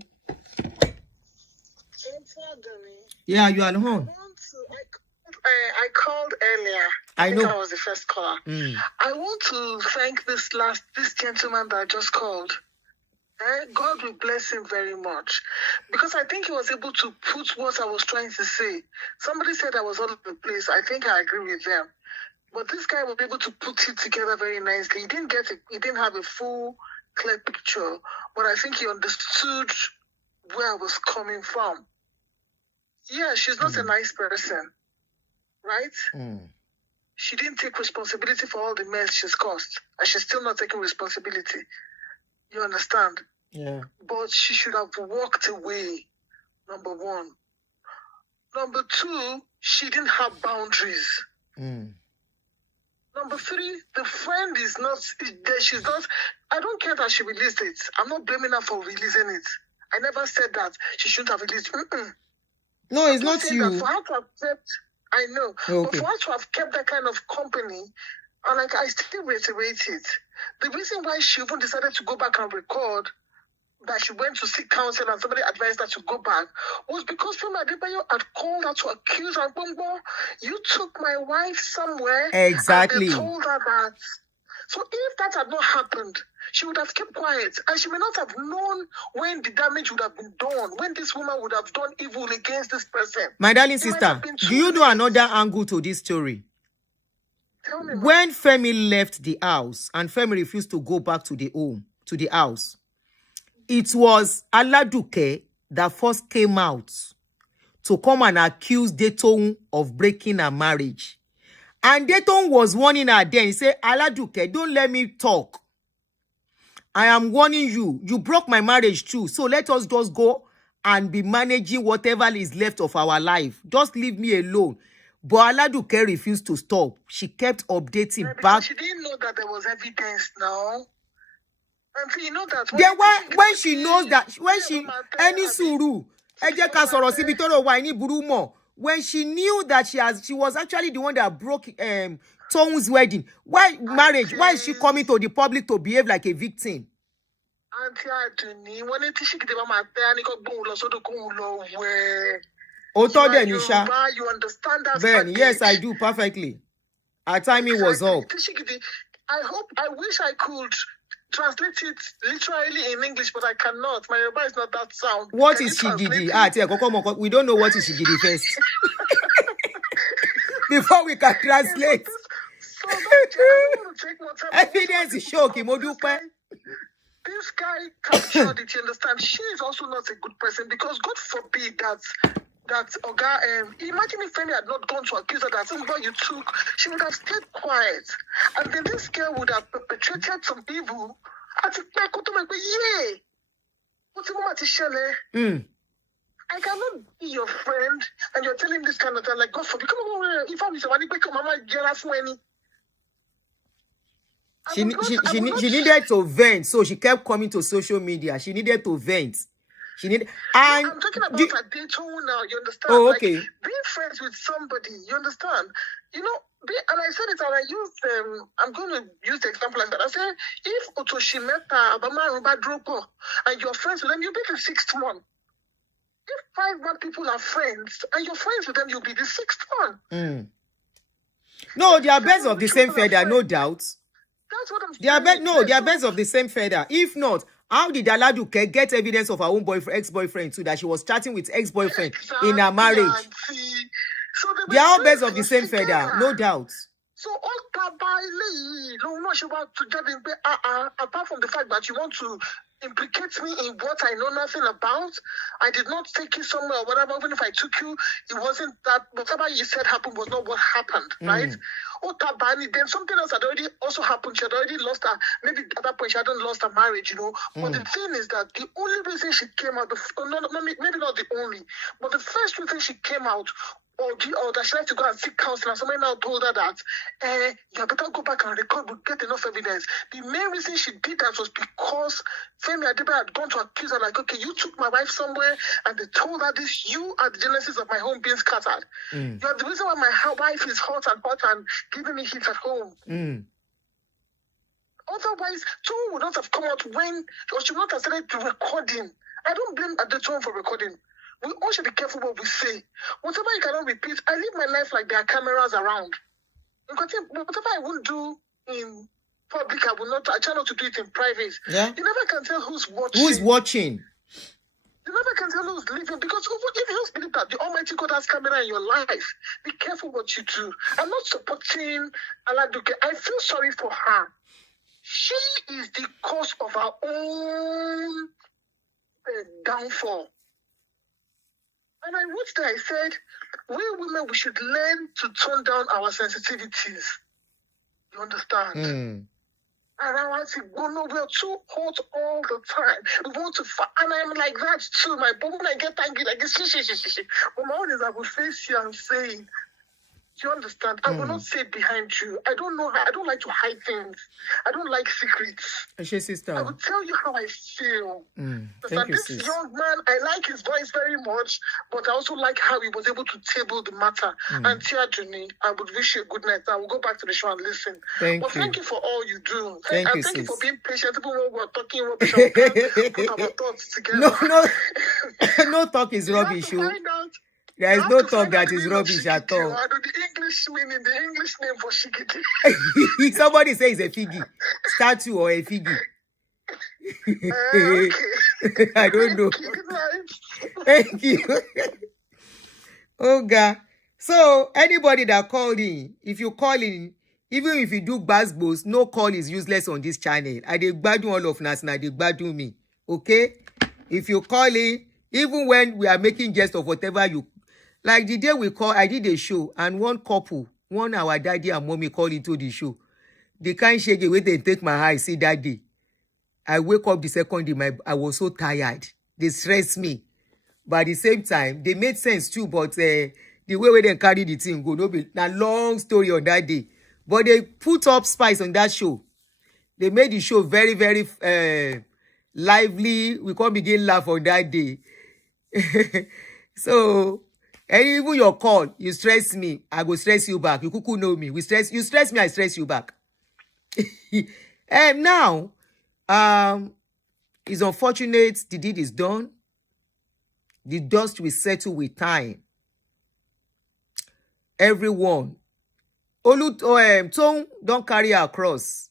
Yeah, you are on. I called earlier. I think I was the first caller. I want to thank this gentleman that just called. God will bless him very much, because I think he was able to put what I was trying to say. Somebody said I was all over the place. I think I agree with them. But this guy was able to put it together very nicely. He didn't have a full, clear picture, but I think he understood where I was coming from. Yeah, she's not a nice person, right? She didn't take responsibility for all the mess she's caused, and she's still not taking responsibility. You understand? Yeah. But she should have walked away, number one. Number two, she didn't have boundaries. Number three, the friend is not, she's not, I don't care that she released it. I'm not blaming her for releasing it. I never said that she shouldn't have released it. No, it's not you. For her to have kept, I know, but for her to have kept that kind of company, and like I still reiterate it, the reason why she even decided to go back and record that she went to seek counsel and somebody advised her to go back was because Femi Adebayo had called her to accuse her. Bombo, you took my wife somewhere. Exactly. And they told her that. So if that had not happened, she would have kept quiet, and she may not have known when the damage would have been done, when this woman would have done evil against this person. My darling sister, do you know another angle to this story? Tell me, when Femi left the house and Femi refused to go back to the house, it was Iyanaduke that first came out to come and accuse Toun of breaking her marriage. And Toun was warning her then. He said, Iyanaduke, don't let me talk. I am warning you. You broke my marriage too. So let us just go and be managing whatever is left of our life. Just leave me alone. But Iyanaduke refused to stop. She kept updating back. She didn't know that there was evidence now. And so you know that when she knows that, when she, any suru, when she knew that she was actually the one that broke Toun's wedding, why marriage? Why is she coming to the public to behave like a victim? Aunty Aduni, when it is she get my you understand that? Then yes, I do perfectly. Our timing was up. I wish I could translate it literally in English, but I cannot. My Yoruba is not that sound. What is Shigidi? We don't know what is Shigidi first. Before we can translate. So I want to take more time. Evidence is shocking. This guy captured it, you understand? She is also not a good person, because God forbid that Oga, imagine if Femi had not gone to accuse her that something you took, she would have stayed quiet. And then this girl would have perpetrated some evil. I cannot be your friend and you're telling this kind of thing, like, God forbid, come on, if I'm somebody, mama, get us money. She needed to vent, so she kept coming to social media. She needed to vent. I'm talking about a Toun now, you understand? Oh, okay. Like, being friends with somebody, you understand? You know, and I said it, and I used, I'm going to use the example like that. I said, if Otoshimeta, Abama, Rubadropo, and you're friends with them, you'll be the sixth one. If 5 more people are friends, and you're friends with them, you'll be the sixth one. No, they are birds of the same feather, no doubt. That's what I'm They are saying. they are birds of the same feather. If not, how did Iyanaduke get evidence of her own ex-boyfriend too, that she was chatting with ex-boyfriend in her marriage? So they are all birds of the same feather, no doubt. So all apart from the fact that you want to implicate me in what I know nothing about, I did not take you somewhere or whatever. Even if I took you, it wasn't that. Whatever you said happened was not what happened, right? Then something else had already also happened. She had already lost her. Maybe at that point she hadn't lost her marriage, you know. But the thing is that the only reason she came out, maybe not the only, but the first reason she came out, or that she had to go and seek counseling, and somebody now told her that you better go back and record, we'll get enough evidence. The main reason she did that was because Femi Adeba had gone to accuse her, like, okay, you took my wife somewhere and they told her this, you are the genesis of my home being scattered. You are the reason why my wife is hot and giving me heat at home. Otherwise, Toun would not have come out or she would not have started recording. I don't blame Toun for recording. We all should be careful what we say. Whatever you cannot repeat, I live my life like there are cameras around. Whatever I won't do in public, I try not to do it in private. Yeah. You never can tell who's watching. Who's watching? You never can tell who's living, because if you don't believe that the Almighty God has camera in your life, be careful what you do. I'm not supporting Iyanaduke. I feel sorry for her. She is the cause of her own downfall. And I wrote that, I said, we women, we should learn to tone down our sensitivities. You understand? And I want to go, no, we're too hot all the time. We want to fight. And I'm like that too. But when I get angry, like, but my own is I will face you and say, do you understand? I will not say it behind you. I don't know how. I don't like to hide things. I don't like secrets. Sister. I will tell you how I feel. Thank you, this sis. young man, I like his voice very much, but I also like how he was able to table the matter. Aunty Aduni, I would wish you a good night. I will go back to the show and listen. Thank you for all you do. Thank you for being patient. Even when we're talking rubbish, put our thoughts together. No talk is rubbish. There is no talk that is rubbish at all. I know the English meaning, the English name for Shigidi. Somebody says a figgy, statue or a figgy. Okay. I don't know. Thank you. Oh God. So anybody that called in, if you call in, even if you do basketballs, no call is useless on this channel. I dey gbadun all of us now. They gbadun me. Okay? If you call in, even when we are making jest of whatever you. Like the day we call, I did a show, and one couple, our daddy and mommy called into the show. The kind shake away they take my eye, see that day. I wake up the second day, I was so tired. They stressed me. But at the same time, they made sense too, but the way they carry the thing go, no be a long story on that day. But they put up spice on that show. They made the show very, very lively. We can't begin laugh on that day. So, and even your call, you stress me, I go stress you back. You cuckoo know me. You stress me, I stress you back. And now, it's unfortunate the deed is done. The dust will settle with time. Everyone. Toun don't carry her cross.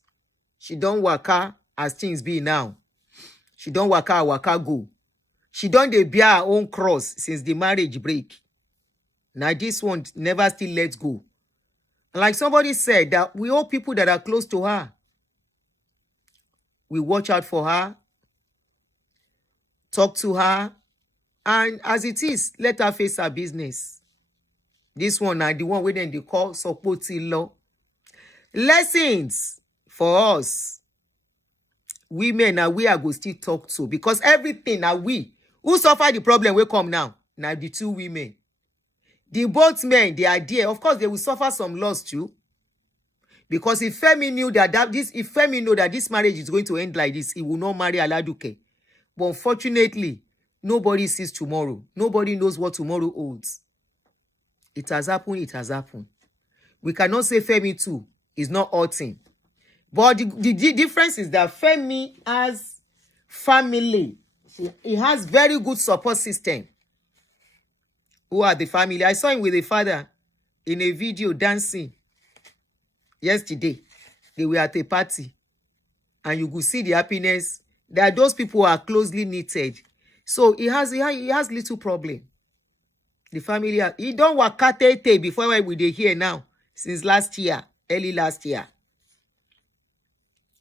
She don't waka as things be now. She don't waka go. She don't dey bear her own cross since the marriage break. Now this one never still lets go. And like somebody said, that we all people that are close to her. We watch out for her. Talk to her. And as it is, let her face her business. This one now, the one where they call supporting law. Lessons for us. Women now we are going to still talk to. Because everything now we. Who suffer the problem will come now? Now the two women. The both men, they are there. Of course, they will suffer some loss too. Because if Femi knew if Femi know that this marriage is going to end like this, he will not marry Iyanaduke. But unfortunately, nobody sees tomorrow. Nobody knows what tomorrow holds. It has happened, it has happened. We cannot say Femi too is not hurting. But the difference is that Femi has family. He has very good support system. Who are the family? I saw him with the father in a video dancing. yesterday. They were at a party. And you could see the happiness that those people are closely knitted. So he has little problem. The family, he don't work before we dey here now. Since last year, early last year.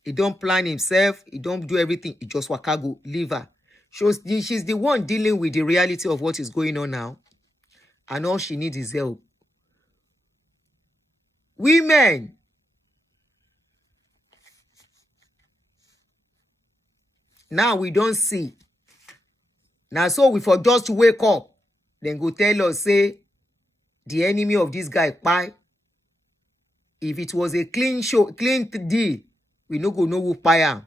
He don't plan himself. He don't do everything. He just wakago, leave her. She's the one dealing with the reality of what is going on now. And all she needs is help. Women. Now we don't see. Now so we for just to wake up. Then go tell us, say, the enemy of this guy, pie. If it was a clean deal, we no go know who pie am.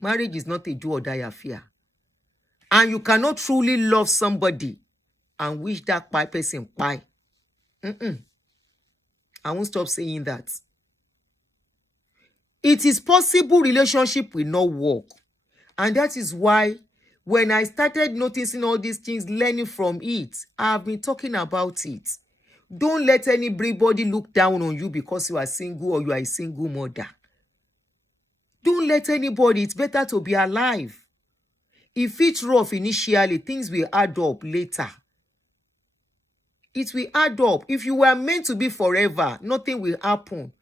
Marriage is not a do or die affair. And you cannot truly love somebody and wish that pie person pie. I won't stop saying that. It is possible relationship will not work. And that is why when I started noticing all these things, learning from it, I've been talking about it. Don't let anybody look down on you because you are single or you are a single mother. Don't let anybody. It's better to be alive. If it's rough initially, things will add up later. It will add up. If you were meant to be forever, nothing will happen.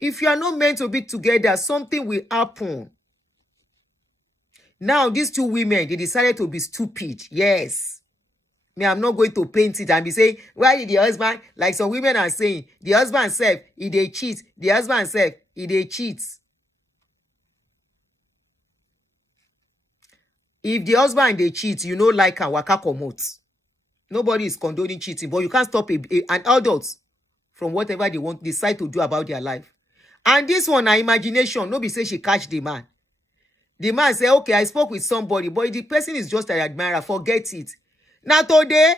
If you are not meant to be together, something will happen. Now, these two women, they decided to be stupid. Yes. Me, I'm not going to paint it and be saying, why did the husband, like some women are saying, the husband said, he they cheat. The husband said, he they cheat. If the husband they cheat, you know, like a waka komot. Nobody is condoning cheating, but you can't stop an adult from whatever they want, decide to do about their life. And this one, her imagination, nobody say she catch the man. The man say, okay, I spoke with somebody, but the person is just an admirer. Forget it. Now today,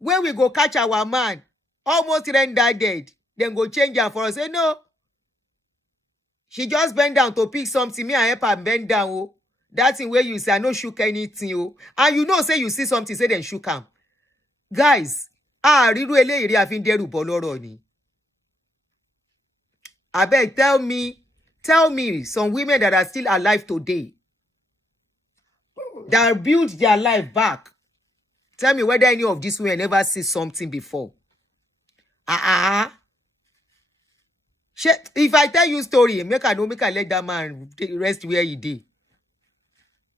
when we go catch our man, almost render dead, then go change her for us. Say, no. She just bend down to pick something. Me, I help her bend down. Oh. That's in where you say, I no shook anything. Oh. And you know, say you see something, say then shook him. Guys, riru eléyìí a fi ń dẹ́rù bọ́ lọ́rọ̀ ni. Abeg, tell me some women that are still alive today that built their life back. Tell me whether any of these women ever see something before. If I tell you story, make I let that man rest where he did.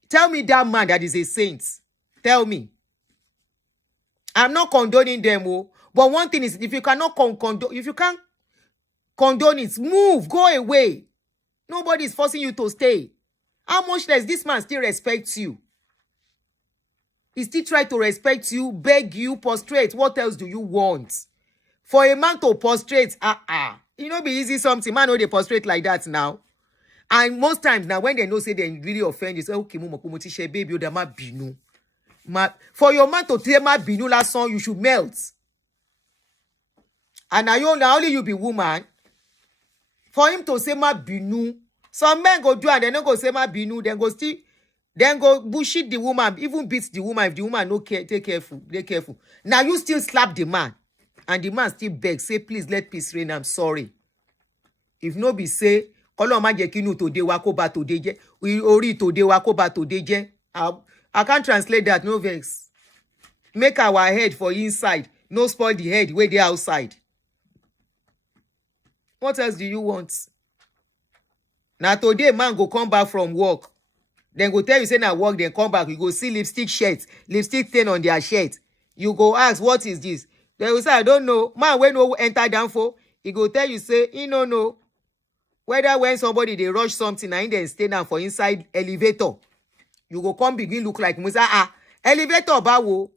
Tell me that man that is a saint. Tell me. I'm not condoning them, but one thing is, if you cannot if you can't condone it, move, go away. Nobody is forcing you to stay. How much does this man still respect you? He still try to respect you, beg you, prostrate. What else do you want? For a man to prostrate, it no be easy something. Man, no, they prostrate like that now. And most times now, when they know say they really offend you, say, okay, baby, binu. For your man to tell my binu last song, you should melt. And now only you be woman. For him to say my binu, some men go do and then go say my binu, then go bullshit the woman, even beat the woman if the woman no care, take careful. Now you still slap the man, and the man still beg, say please let peace reign. I'm sorry. If no be say, I can't translate that, no vex. Make our head for inside, no spoil the head where they outside. What else do you want? Now today, man go come back from work. Then go tell you say na work, then come back. You go see lipstick stain on their shirt. You go ask, what is this? They will say, I don't know. Man, when no enter down for, he go tell you, say, he no know. Whether when somebody they rush something and then stay down for inside elevator, you go come begin look like Musa. Elevator bawo.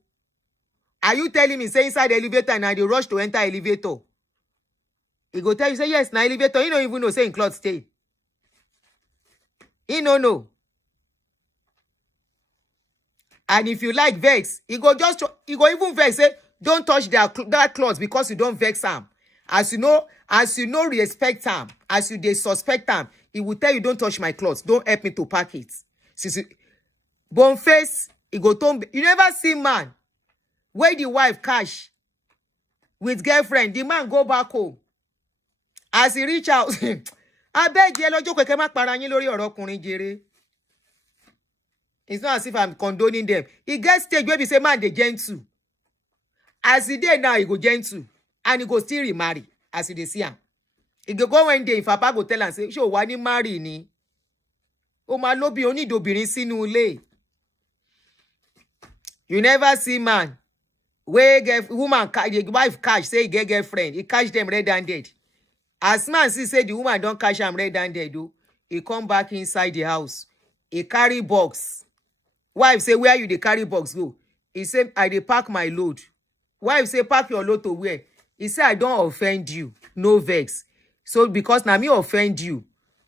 Are you telling me say inside elevator and they rush to enter elevator? He go tell you, say, yes, na elevator. He don't even know, say in cloth stay. He no know. And if you like vex, he go even vex, say, don't touch that cloth because you don't vex him. As you know, respect him, as you they suspect him, he will tell you, don't touch my clothes, don't help me to pack it. Bone face, he go to, you never see man where the wife cash with girlfriend. The man go back home. As he reach out, I beg you, lọ́jọ́ kẹ̀kẹ́ má para yín lórí ọ̀rọ̀ ọkùnrin jèrè. It's not as if I'm condoning them. He gets stage where he say, man, they gentle. As he did now, he go gentle. And he go still remarry. As he dey see him. He go one day, if Papa go tell and say, show why ni marry ni? O ma lo bi onídobìnrin sínú ilé. You never see man. Where get woman, the wife catch, say he get girlfriend. He catch them red-handed. As man see say the woman don't catch him red-handed, he come back inside the house. He carry box. Wife say, where you dey carry box go? He say, I dey pack my load. Wife say, pack your load to where? He say, I don't offend you. No vex. So because now me offend you,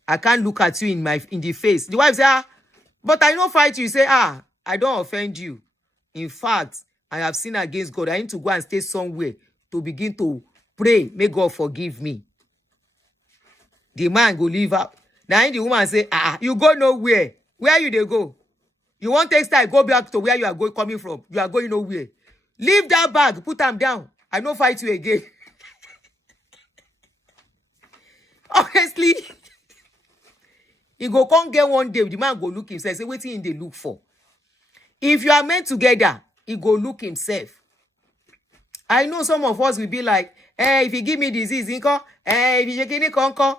I can't look at you in the face. The wife say, but I don't fight you. You say, I don't offend you. In fact, I have sinned against God. I need to go and stay somewhere to begin to pray. May God forgive me. The man go leave out. Now the woman say, you go nowhere. Where you dey go? You want to take style, go back to where you are coming from. You are going nowhere. Leave that bag, put them down. I no fight you again. Honestly, he go come get one day, the man go look himself, say, wetin him dey look for. If you are meant together, he go look himself. I know some of us will be like, if he give me disease, if he shake conko.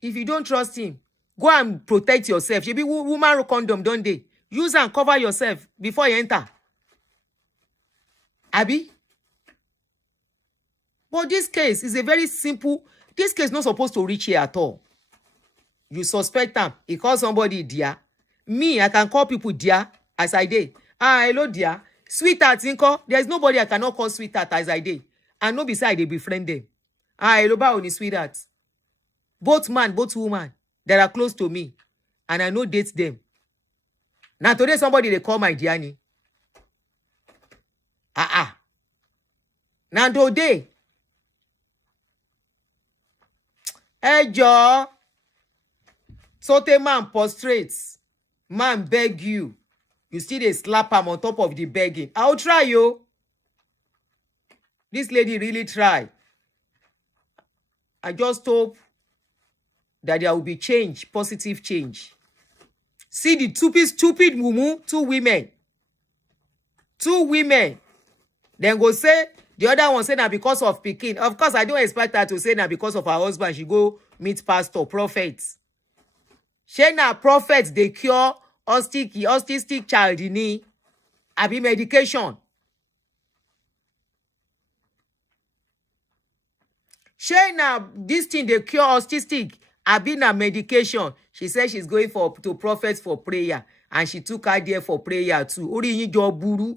If you don't trust him, go and protect yourself. You be woman condom, don't they? Use and cover yourself before you enter. Abi? But this case is a very simple. This case is not supposed to reach here at all. You suspect them. He call somebody dear. Me, I can call people dear as I did. Hello dear. Sweetheart, there's nobody I cannot call sweetheart as I did. And no beside they befriend them. Hello ba only sweetheart. Both man, both woman that are close to me. And I know date them. Now today somebody they call my Diani. Now today. Hey Joe. Sote man prostrates. Man beg you. You still they slap him on top of the begging. I'll try you. This lady really tried. I just hope that there will be change, positive change. See the stupid mumu, two women. Then go say, the other one say now because of Pekin. Of course, I don't expect her to say now because of her husband, she go meet pastor, prophets. She na prophets, they cure autistic child in need. Abi medication. She na this thing they cure autistic. Abi na medication. She said she's going to prophets for prayer. And she took her there for prayer too. Ori yin jo buru.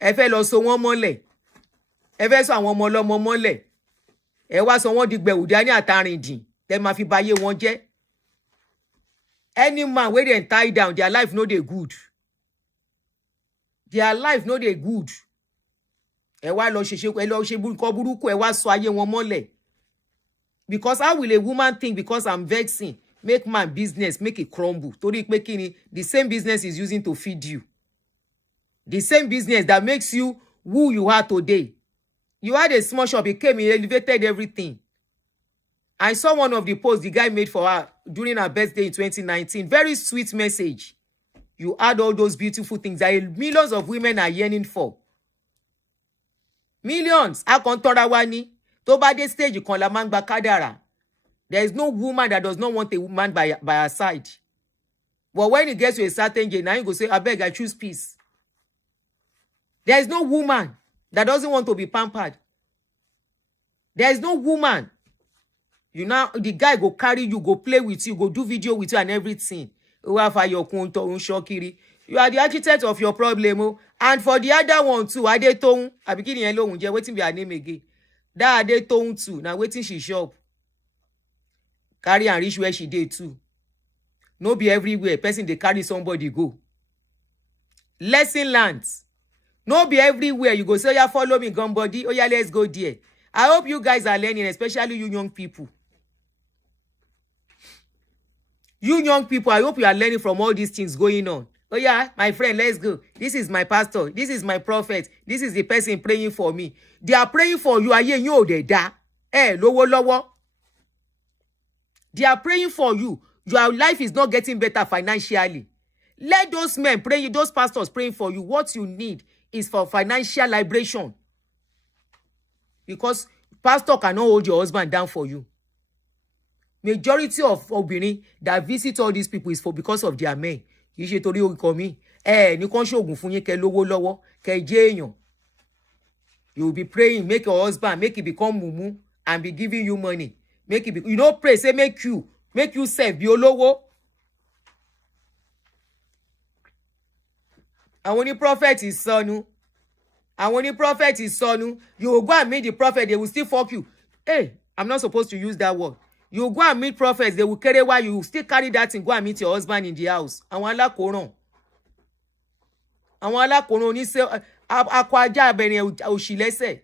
Ẹ fẹ́ lọ so wọ́n mọ́lẹ̀. Ẹ fẹ́ sọ àwọn ọmọ ọlọ́mọ mọ́lẹ̀. Ẹ wá sọ wọ́n di gbẹ̀wùdání àtàrìndìn. Tẹ́ máa fi bayé wọn jẹ́. Any man wey dem tie down, their life no dey good. Their life no dey good. Ẹ wá lọ ṣe burúkú, ẹ wá sọ ayé wọn mọ́lẹ̀. Because how will a woman think because I'm vexing, make my business, make it crumble? Torí pé kíni, the same business is using to feed you. The same business that makes you who you are today. You had a small shop, it came, he elevated everything. I saw one of the posts the guy made for her during her birthday in 2019. Very sweet message. You add all those beautiful things that millions of women are yearning for. Millions. Akontorawani. To ba de stage kan la man gba kádàrá. There is no woman that does not want a woman by her side. But when it gets to a certain age, now you go say, I beg, I choose peace. There is no woman that doesn't want to be pampered. There is no woman. You know, the guy go carry you, go play with you, go do video with you and everything. You are the architect of your problem. And for the other one too, Toun, I begin alone, waiting for her name again. That Toun too. Now waiting she shop. Carry and reach where she did too. No be everywhere. Person they carry somebody go. Lesson learned. No be everywhere. You go say, yeah, follow me, gun body. Oh yeah, let's go there. I hope you guys are learning, especially you young people. You young people, I hope you are learning from all these things going on. Oh yeah, my friend, let's go. This is my pastor. This is my prophet. This is the person praying for me. They are praying for you. Ayé yín ò dẹ̀ dá. Lówó lọ́wọ́. They are praying for you. Your life is not getting better financially. Let those men pray, those pastors praying for you. What you need is for financial liberation. Because pastor cannot hold your husband down for you. Majority of obìnrin that visit all these people is for because of their men. Kì í ṣe torí orúkọ mi. Ní kàn ṣoògùn fún yín kẹ́ lówó lọ́wọ́, kẹ́ jẹ́ èèyàn. You will be praying, make your husband, make it become mumu and be giving you money. Make it be, you don't pray, say make you self be olówó. Àwọn ní prophet is sọnù. Àwọn ní prophet is sọnù. You will go and meet the prophet, they will still fuck you. Hey, I'm not supposed to use that word. You go and meet prophets, they will carry while you still carry that and go and meet your husband in the house. Àwọn alákòóràn. Àwọn alákòóràn oníṣẹ́ akọ ajá abẹ̀rẹ̀ òṣìlẹ́sẹ̀.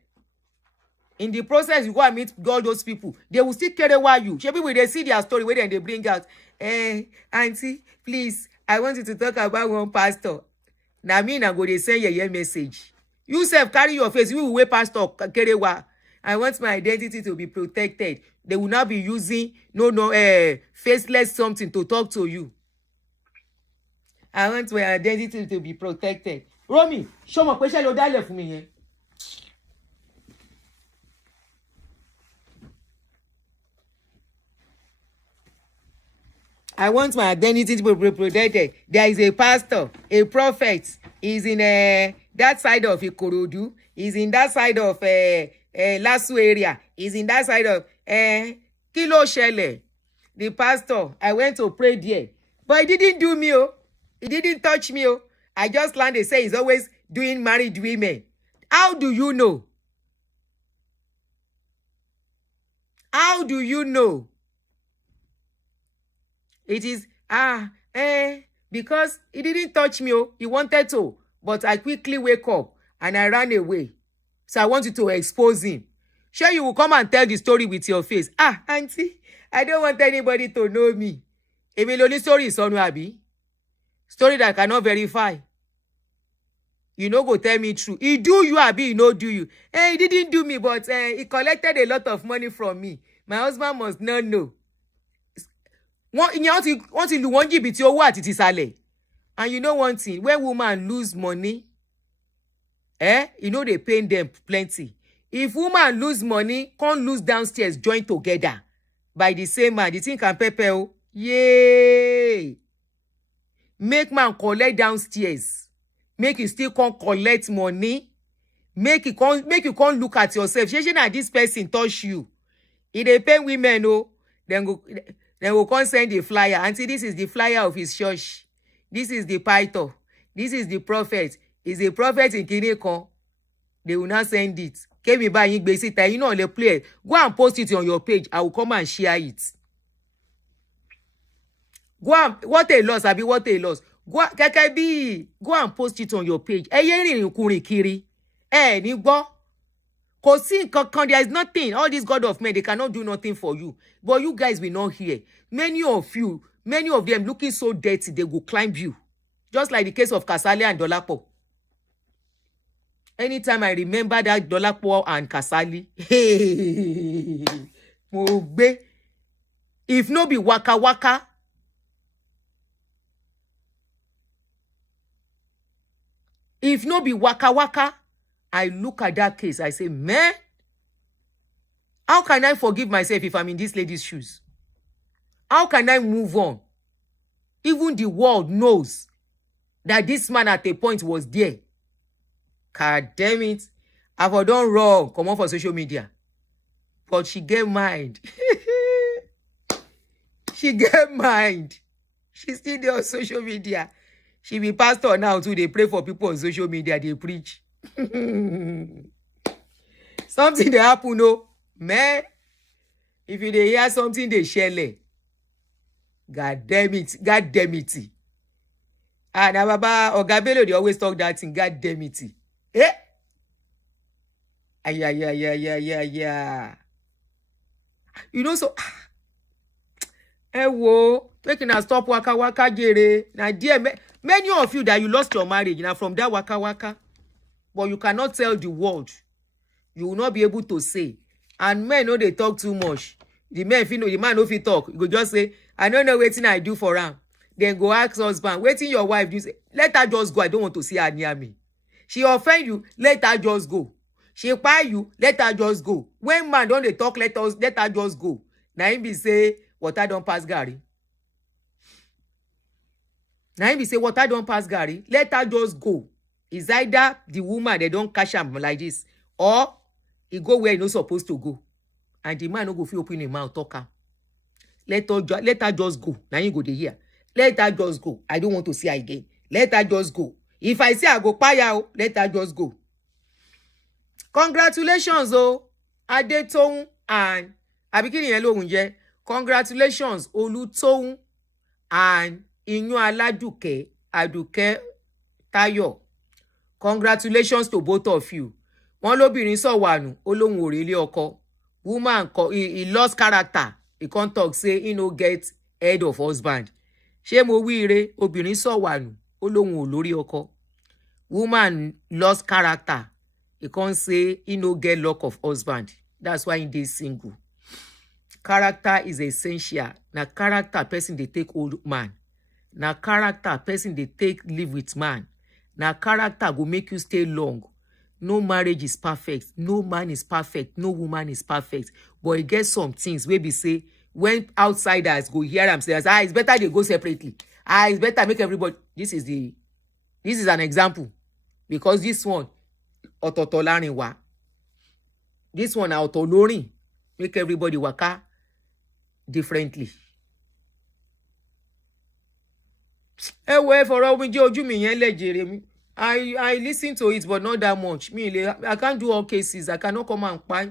In the process, you go and meet all those people. They will still carry while you. Maybe when they see their story, when they bring out, Aunty, please, I want you to talk about one pastor. Now me na go they send your message. You self carry your face. You will wait pastor carry while. I want my identity to be protected. They will not be using faceless something to talk to you. I want my identity to be protected. Romy, show me question you dale for me. I want my identity to be protected. There is a pastor, a prophet. He's in that side of Ikorodu. He's in that side of Lasu area. He's in that side of Kilo Shele. The pastor, I went to pray there. But he didn't do me. He didn't touch me. I just learned they say he's always doing married women. How do you know? How do you know? It is, because he didn't touch me. He wanted to. But I quickly wake up and I ran away. So I want you to expose him. Sure, you will come and tell the story with your face. Auntie, I don't want anybody to know me. Èmi ló ní story is on Abi. Story that I cannot verify. You know, go tell me true. He do you, Abi, he no do you. He didn't do me, but he collected a lot of money from me. My husband must not know. Wọ́n ti lù wọ́n jìbìtì owó àti tìsàlẹ̀. And you know one thing, when women lose money, you know they pay them plenty. If woman lose money, can't lose downstairs, join together by the same man. The thing can pepper. Yay! Make man collect downstairs. Make you still can't collect money. Make you can't look at yourself. Shey this person touch you. If they pay women, then go come send the flyer. Auntie, this is the flyer of his church. This is the pastor. This is the prophet. Is a prophet in Kineko. They will not send it. Came me by basic time. You know, they play. Go and post it on your page. I will come and share it. Go and what a loss, Abi, what a loss. Go and post it on your page. Kiri. Ni go. There is nothing. All these God of men, they cannot do nothing for you. But you guys will not hear. Many of them looking so dirty, they will climb you. Just like the case of Kasale and Dolapo. Anytime I remember that Dolapo and Kasale, if no be waka waka, I look at that case, I say, man, how can I forgive myself if I'm in this lady's shoes? How can I move on? Even the world knows that this man at a point was there. God damn it. I've done wrong. Come on for social media. But she get mind. She get mind. She's still there on social media. She be pastor now too. They pray for people on social media. They preach. Something they happen, no. Man, if you dey hear something, they share. God damn it. God damn it. And Baba Ogabelo, they always talk that thing. God damn it. Yeah. You know, so whoa, making us stop waka jere. Now dear Many of you that you lost your marriage now from that waka waka, but you cannot tell the world. You will not be able to say. And men know they talk too much. The men, if you know, the man know if he talk, you go just say, I don't know what I do for him. Then go ask husband, waiting your wife do, say, let her just go. I don't want to see her near me. She offend you, let her just go. She buy you, let her just go. When man don't they talk, let her just go. Now him be say, water don't pass Gary. Now him be say, water don't pass Gary. Let her just go. It's either the woman, they don't catch him like this, or he go where he not supposed to go. And the man no go fit open him mouth talk am. Let her just go. Now you go to here. Let her just go. I don't want to see her again. Let her just go. If I say I go paya, let her just go. Congratulations, oh. Toun and Abikini Hello Unje. Congratulations, Toun and Iyanaduke Aduke Tayo. Congratulations to both of you. Wọ́n lóbìnrin sọ wà nù, Olóhun ò relé ọkọ. Woman, he lost character. He can't talk, say he no get head of husband. Ṣé mo wí ire, obìnrin sọ wà nù, Olóhun ò lórí ọkọ. Woman lost character. He can't say he no get luck of husband. That's why he is single. Character is essential. Na character person they take old man. Na character person they take live with man. Na character go make you stay long. No marriage is perfect. No man is perfect. No woman is perfect. But it gets some things where we say when outsiders go hear them say, it's better they go separately. It's better make everybody. This is an example. Because this one, ototolarinwa. This one, otolorin. Make everybody waka differently. For all I listen to it, but not that much. I can't do all cases. I cannot come and buy.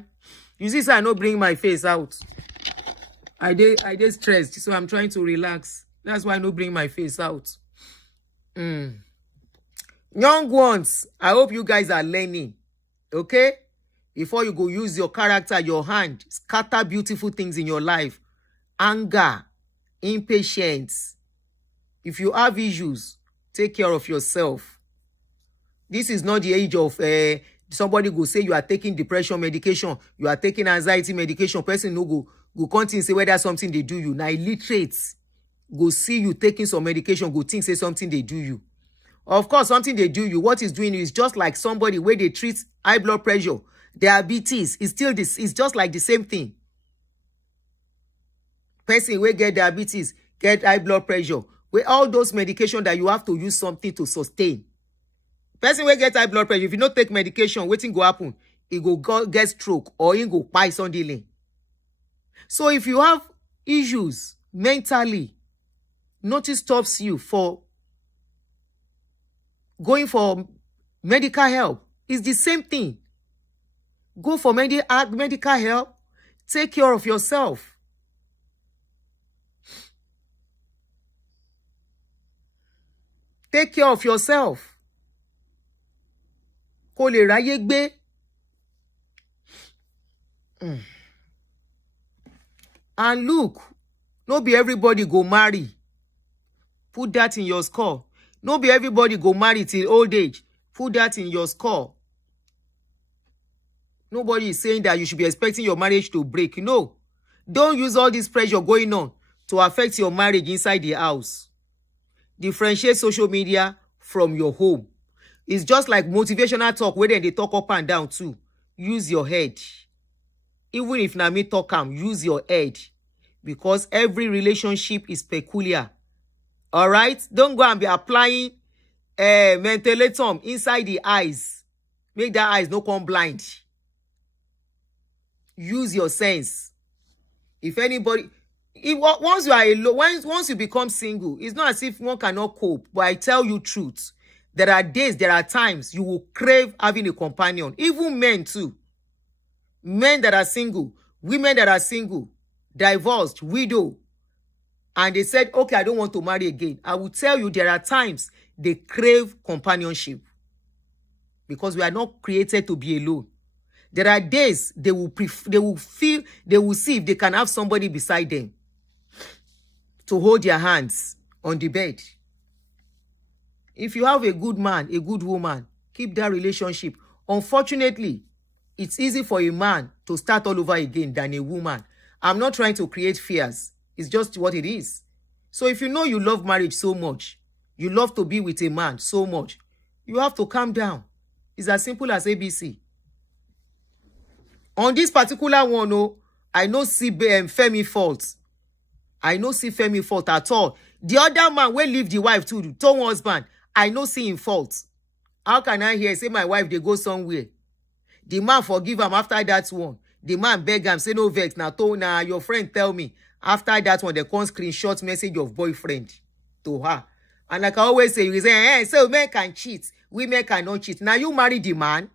You see, so I not bring my face out. I did stressed, so I'm trying to relax. That's why I not bring my face out. Young ones, I hope you guys are learning. Okay? Before you go use your character, your hand, scatter beautiful things in your life. Anger, impatience. If you have issues, take care of yourself. This is not the age of somebody go say you are taking depression medication, you are taking anxiety medication. Person no go continue say whether something they do you. Now illiterates go see you taking some medication, go think say something they do you. Of course, something they do you, what is doing is just like somebody where they treat high blood pressure, diabetes. It's still this. It's just like the same thing. Person where get diabetes, get high blood pressure, where all those medication that you have to use something to sustain. Person will get high blood pressure. If you don't take medication, waiting go happen. He go get stroke or he go buy suddenly. So if you have issues mentally, nothing stops you for going for medical help. It's the same thing. Go for medical help. Take care of yourself. Take care of yourself. Kó lè ráyé gbé. And look, no be everybody go marry. Put that in your score. No be everybody go marry till old age. Put that in your score. Nobody is saying that you should be expecting your marriage to break. No. Don't use all this pressure going on to affect your marriage inside the house. Differentiate social media from your home. It's just like motivational talk where they talk up and down too. Use your head. Even if na me talk use your head. Because every relationship is peculiar. All right? Don't go and be applying mentholatum inside the eyes. Make that eyes no come blind. Use your sense. If anybody... once you are alone, once you become single, it's not as if one cannot cope. But I tell you truth. There are days, there are times you will crave having a companion. Even men too. Men that are single, women that are single, divorced, widow. And they said, okay, I don't want to marry again. I will tell you there are times they crave companionship. Because we are not created to be alone. There are days they will see if they can have somebody beside them to hold their hands on the bed. If you have a good man, a good woman, keep that relationship. Unfortunately, it's easy for a man to start all over again than a woman. I'm not trying to create fears. It's just what it is. So if you know you love marriage so much, you love to be with a man so much, you have to calm down. It's as simple as ABC. On this particular one, oh, I no see Femi fault. I no see Femi fault at all. The other man will leave the wife too, Toun husband, I no see him fault. How can I hear say my wife they go somewhere? The man forgive him after that one. The man beg him, say no vex. Now Toun, nah, your friend tell me. After that one, they come screenshot message of boyfriend to her. And like I always say, you say, so men can cheat, women cannot cheat. Now you marry the man.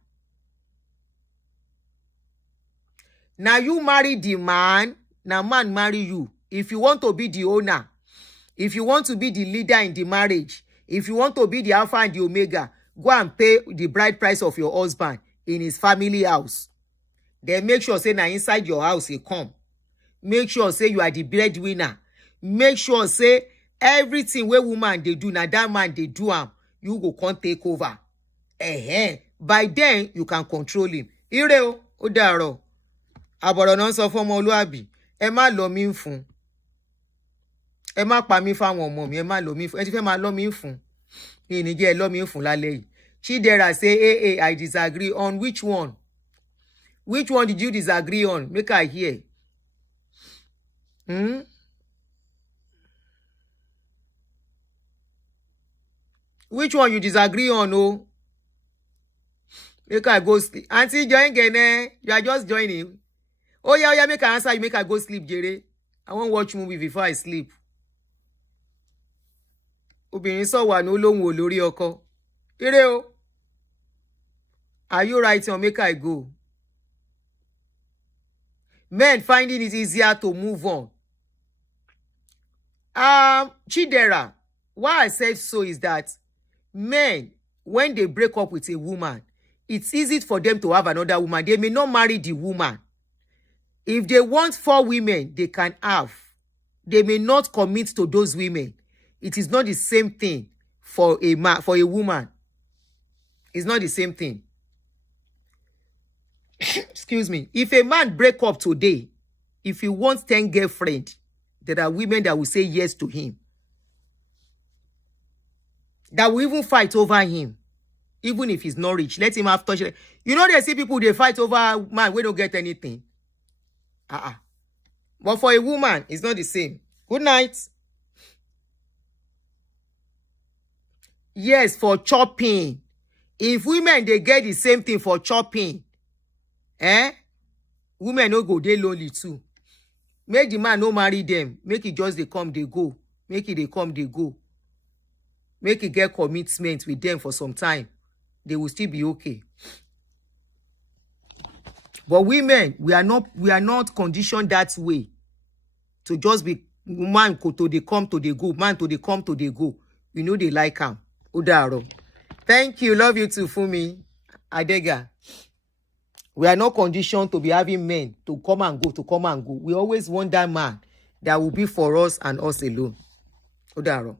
Now you marry the man. Now man marry you. If you want to be the owner, if you want to be the leader in the marriage, if you want to be the alpha and the omega, go and pay the bride price of your husband in his family house. Then make sure say now inside your house he come. Make sure say you are the breadwinner. Make sure say everything where woman they do, now that man they do you go can't take over. By then you can control him. Ire o, ó dàárọ̀. Àbọ̀rọ̀ náà sọ fún ọmọlúàbí. Ẹ má lọ mí fún. Ẹ má pa mí fáwọn ọmọ mi, ẹ má lọ mí fún. Ẹ ti fẹ́ máa lọ mí fún. Ní ní jẹ́ ẹ lọ mí fún lálẹ́ yìí. Chidera say, hey, I disagree on which one? Which one did you disagree on? Make I hear. Which one you disagree on, oh? Make I go sleep. Aunty, join again, you are just joining. Oh, yeah, make I answer you, make I go sleep, Jerry. I won't watch movie before I sleep. Obìnrin sọ wà ní olóhùn olórí ọkọ. Ire o. Are you right or make I go? Men finding it easier to move on. Chidera, why I said so is that men, when they break up with a woman, it's easy for them to have another woman. They may not marry the woman. If they want 4 women, they can have. They may not commit to those women. It is not the same thing for a man, for a woman. It's not the same thing. Excuse me. If a man break up today, if he wants 10 girlfriends, there are women that will say yes to him. That will even fight over him. Even if he's not rich. Let him have touch. You know they see people, they fight over man, we don't get anything. But for a woman, it's not the same. Good night. Yes, for chopping. If women, they get the same thing for chopping. Women no go, they lonely too. Make the man no marry them. Make it just they come, they go. Make it they come, they go. Make it get commitment with them for some time. They will still be okay. But women, we are not conditioned that way. To just be man to they come to they go. Man to they come to they go. You know they like him. Udaro. Thank you. Love you too, Fumi. Adega. We are not conditioned to be having men to come and go, to come and go. We always want that man that will be for us and us alone. Udaro.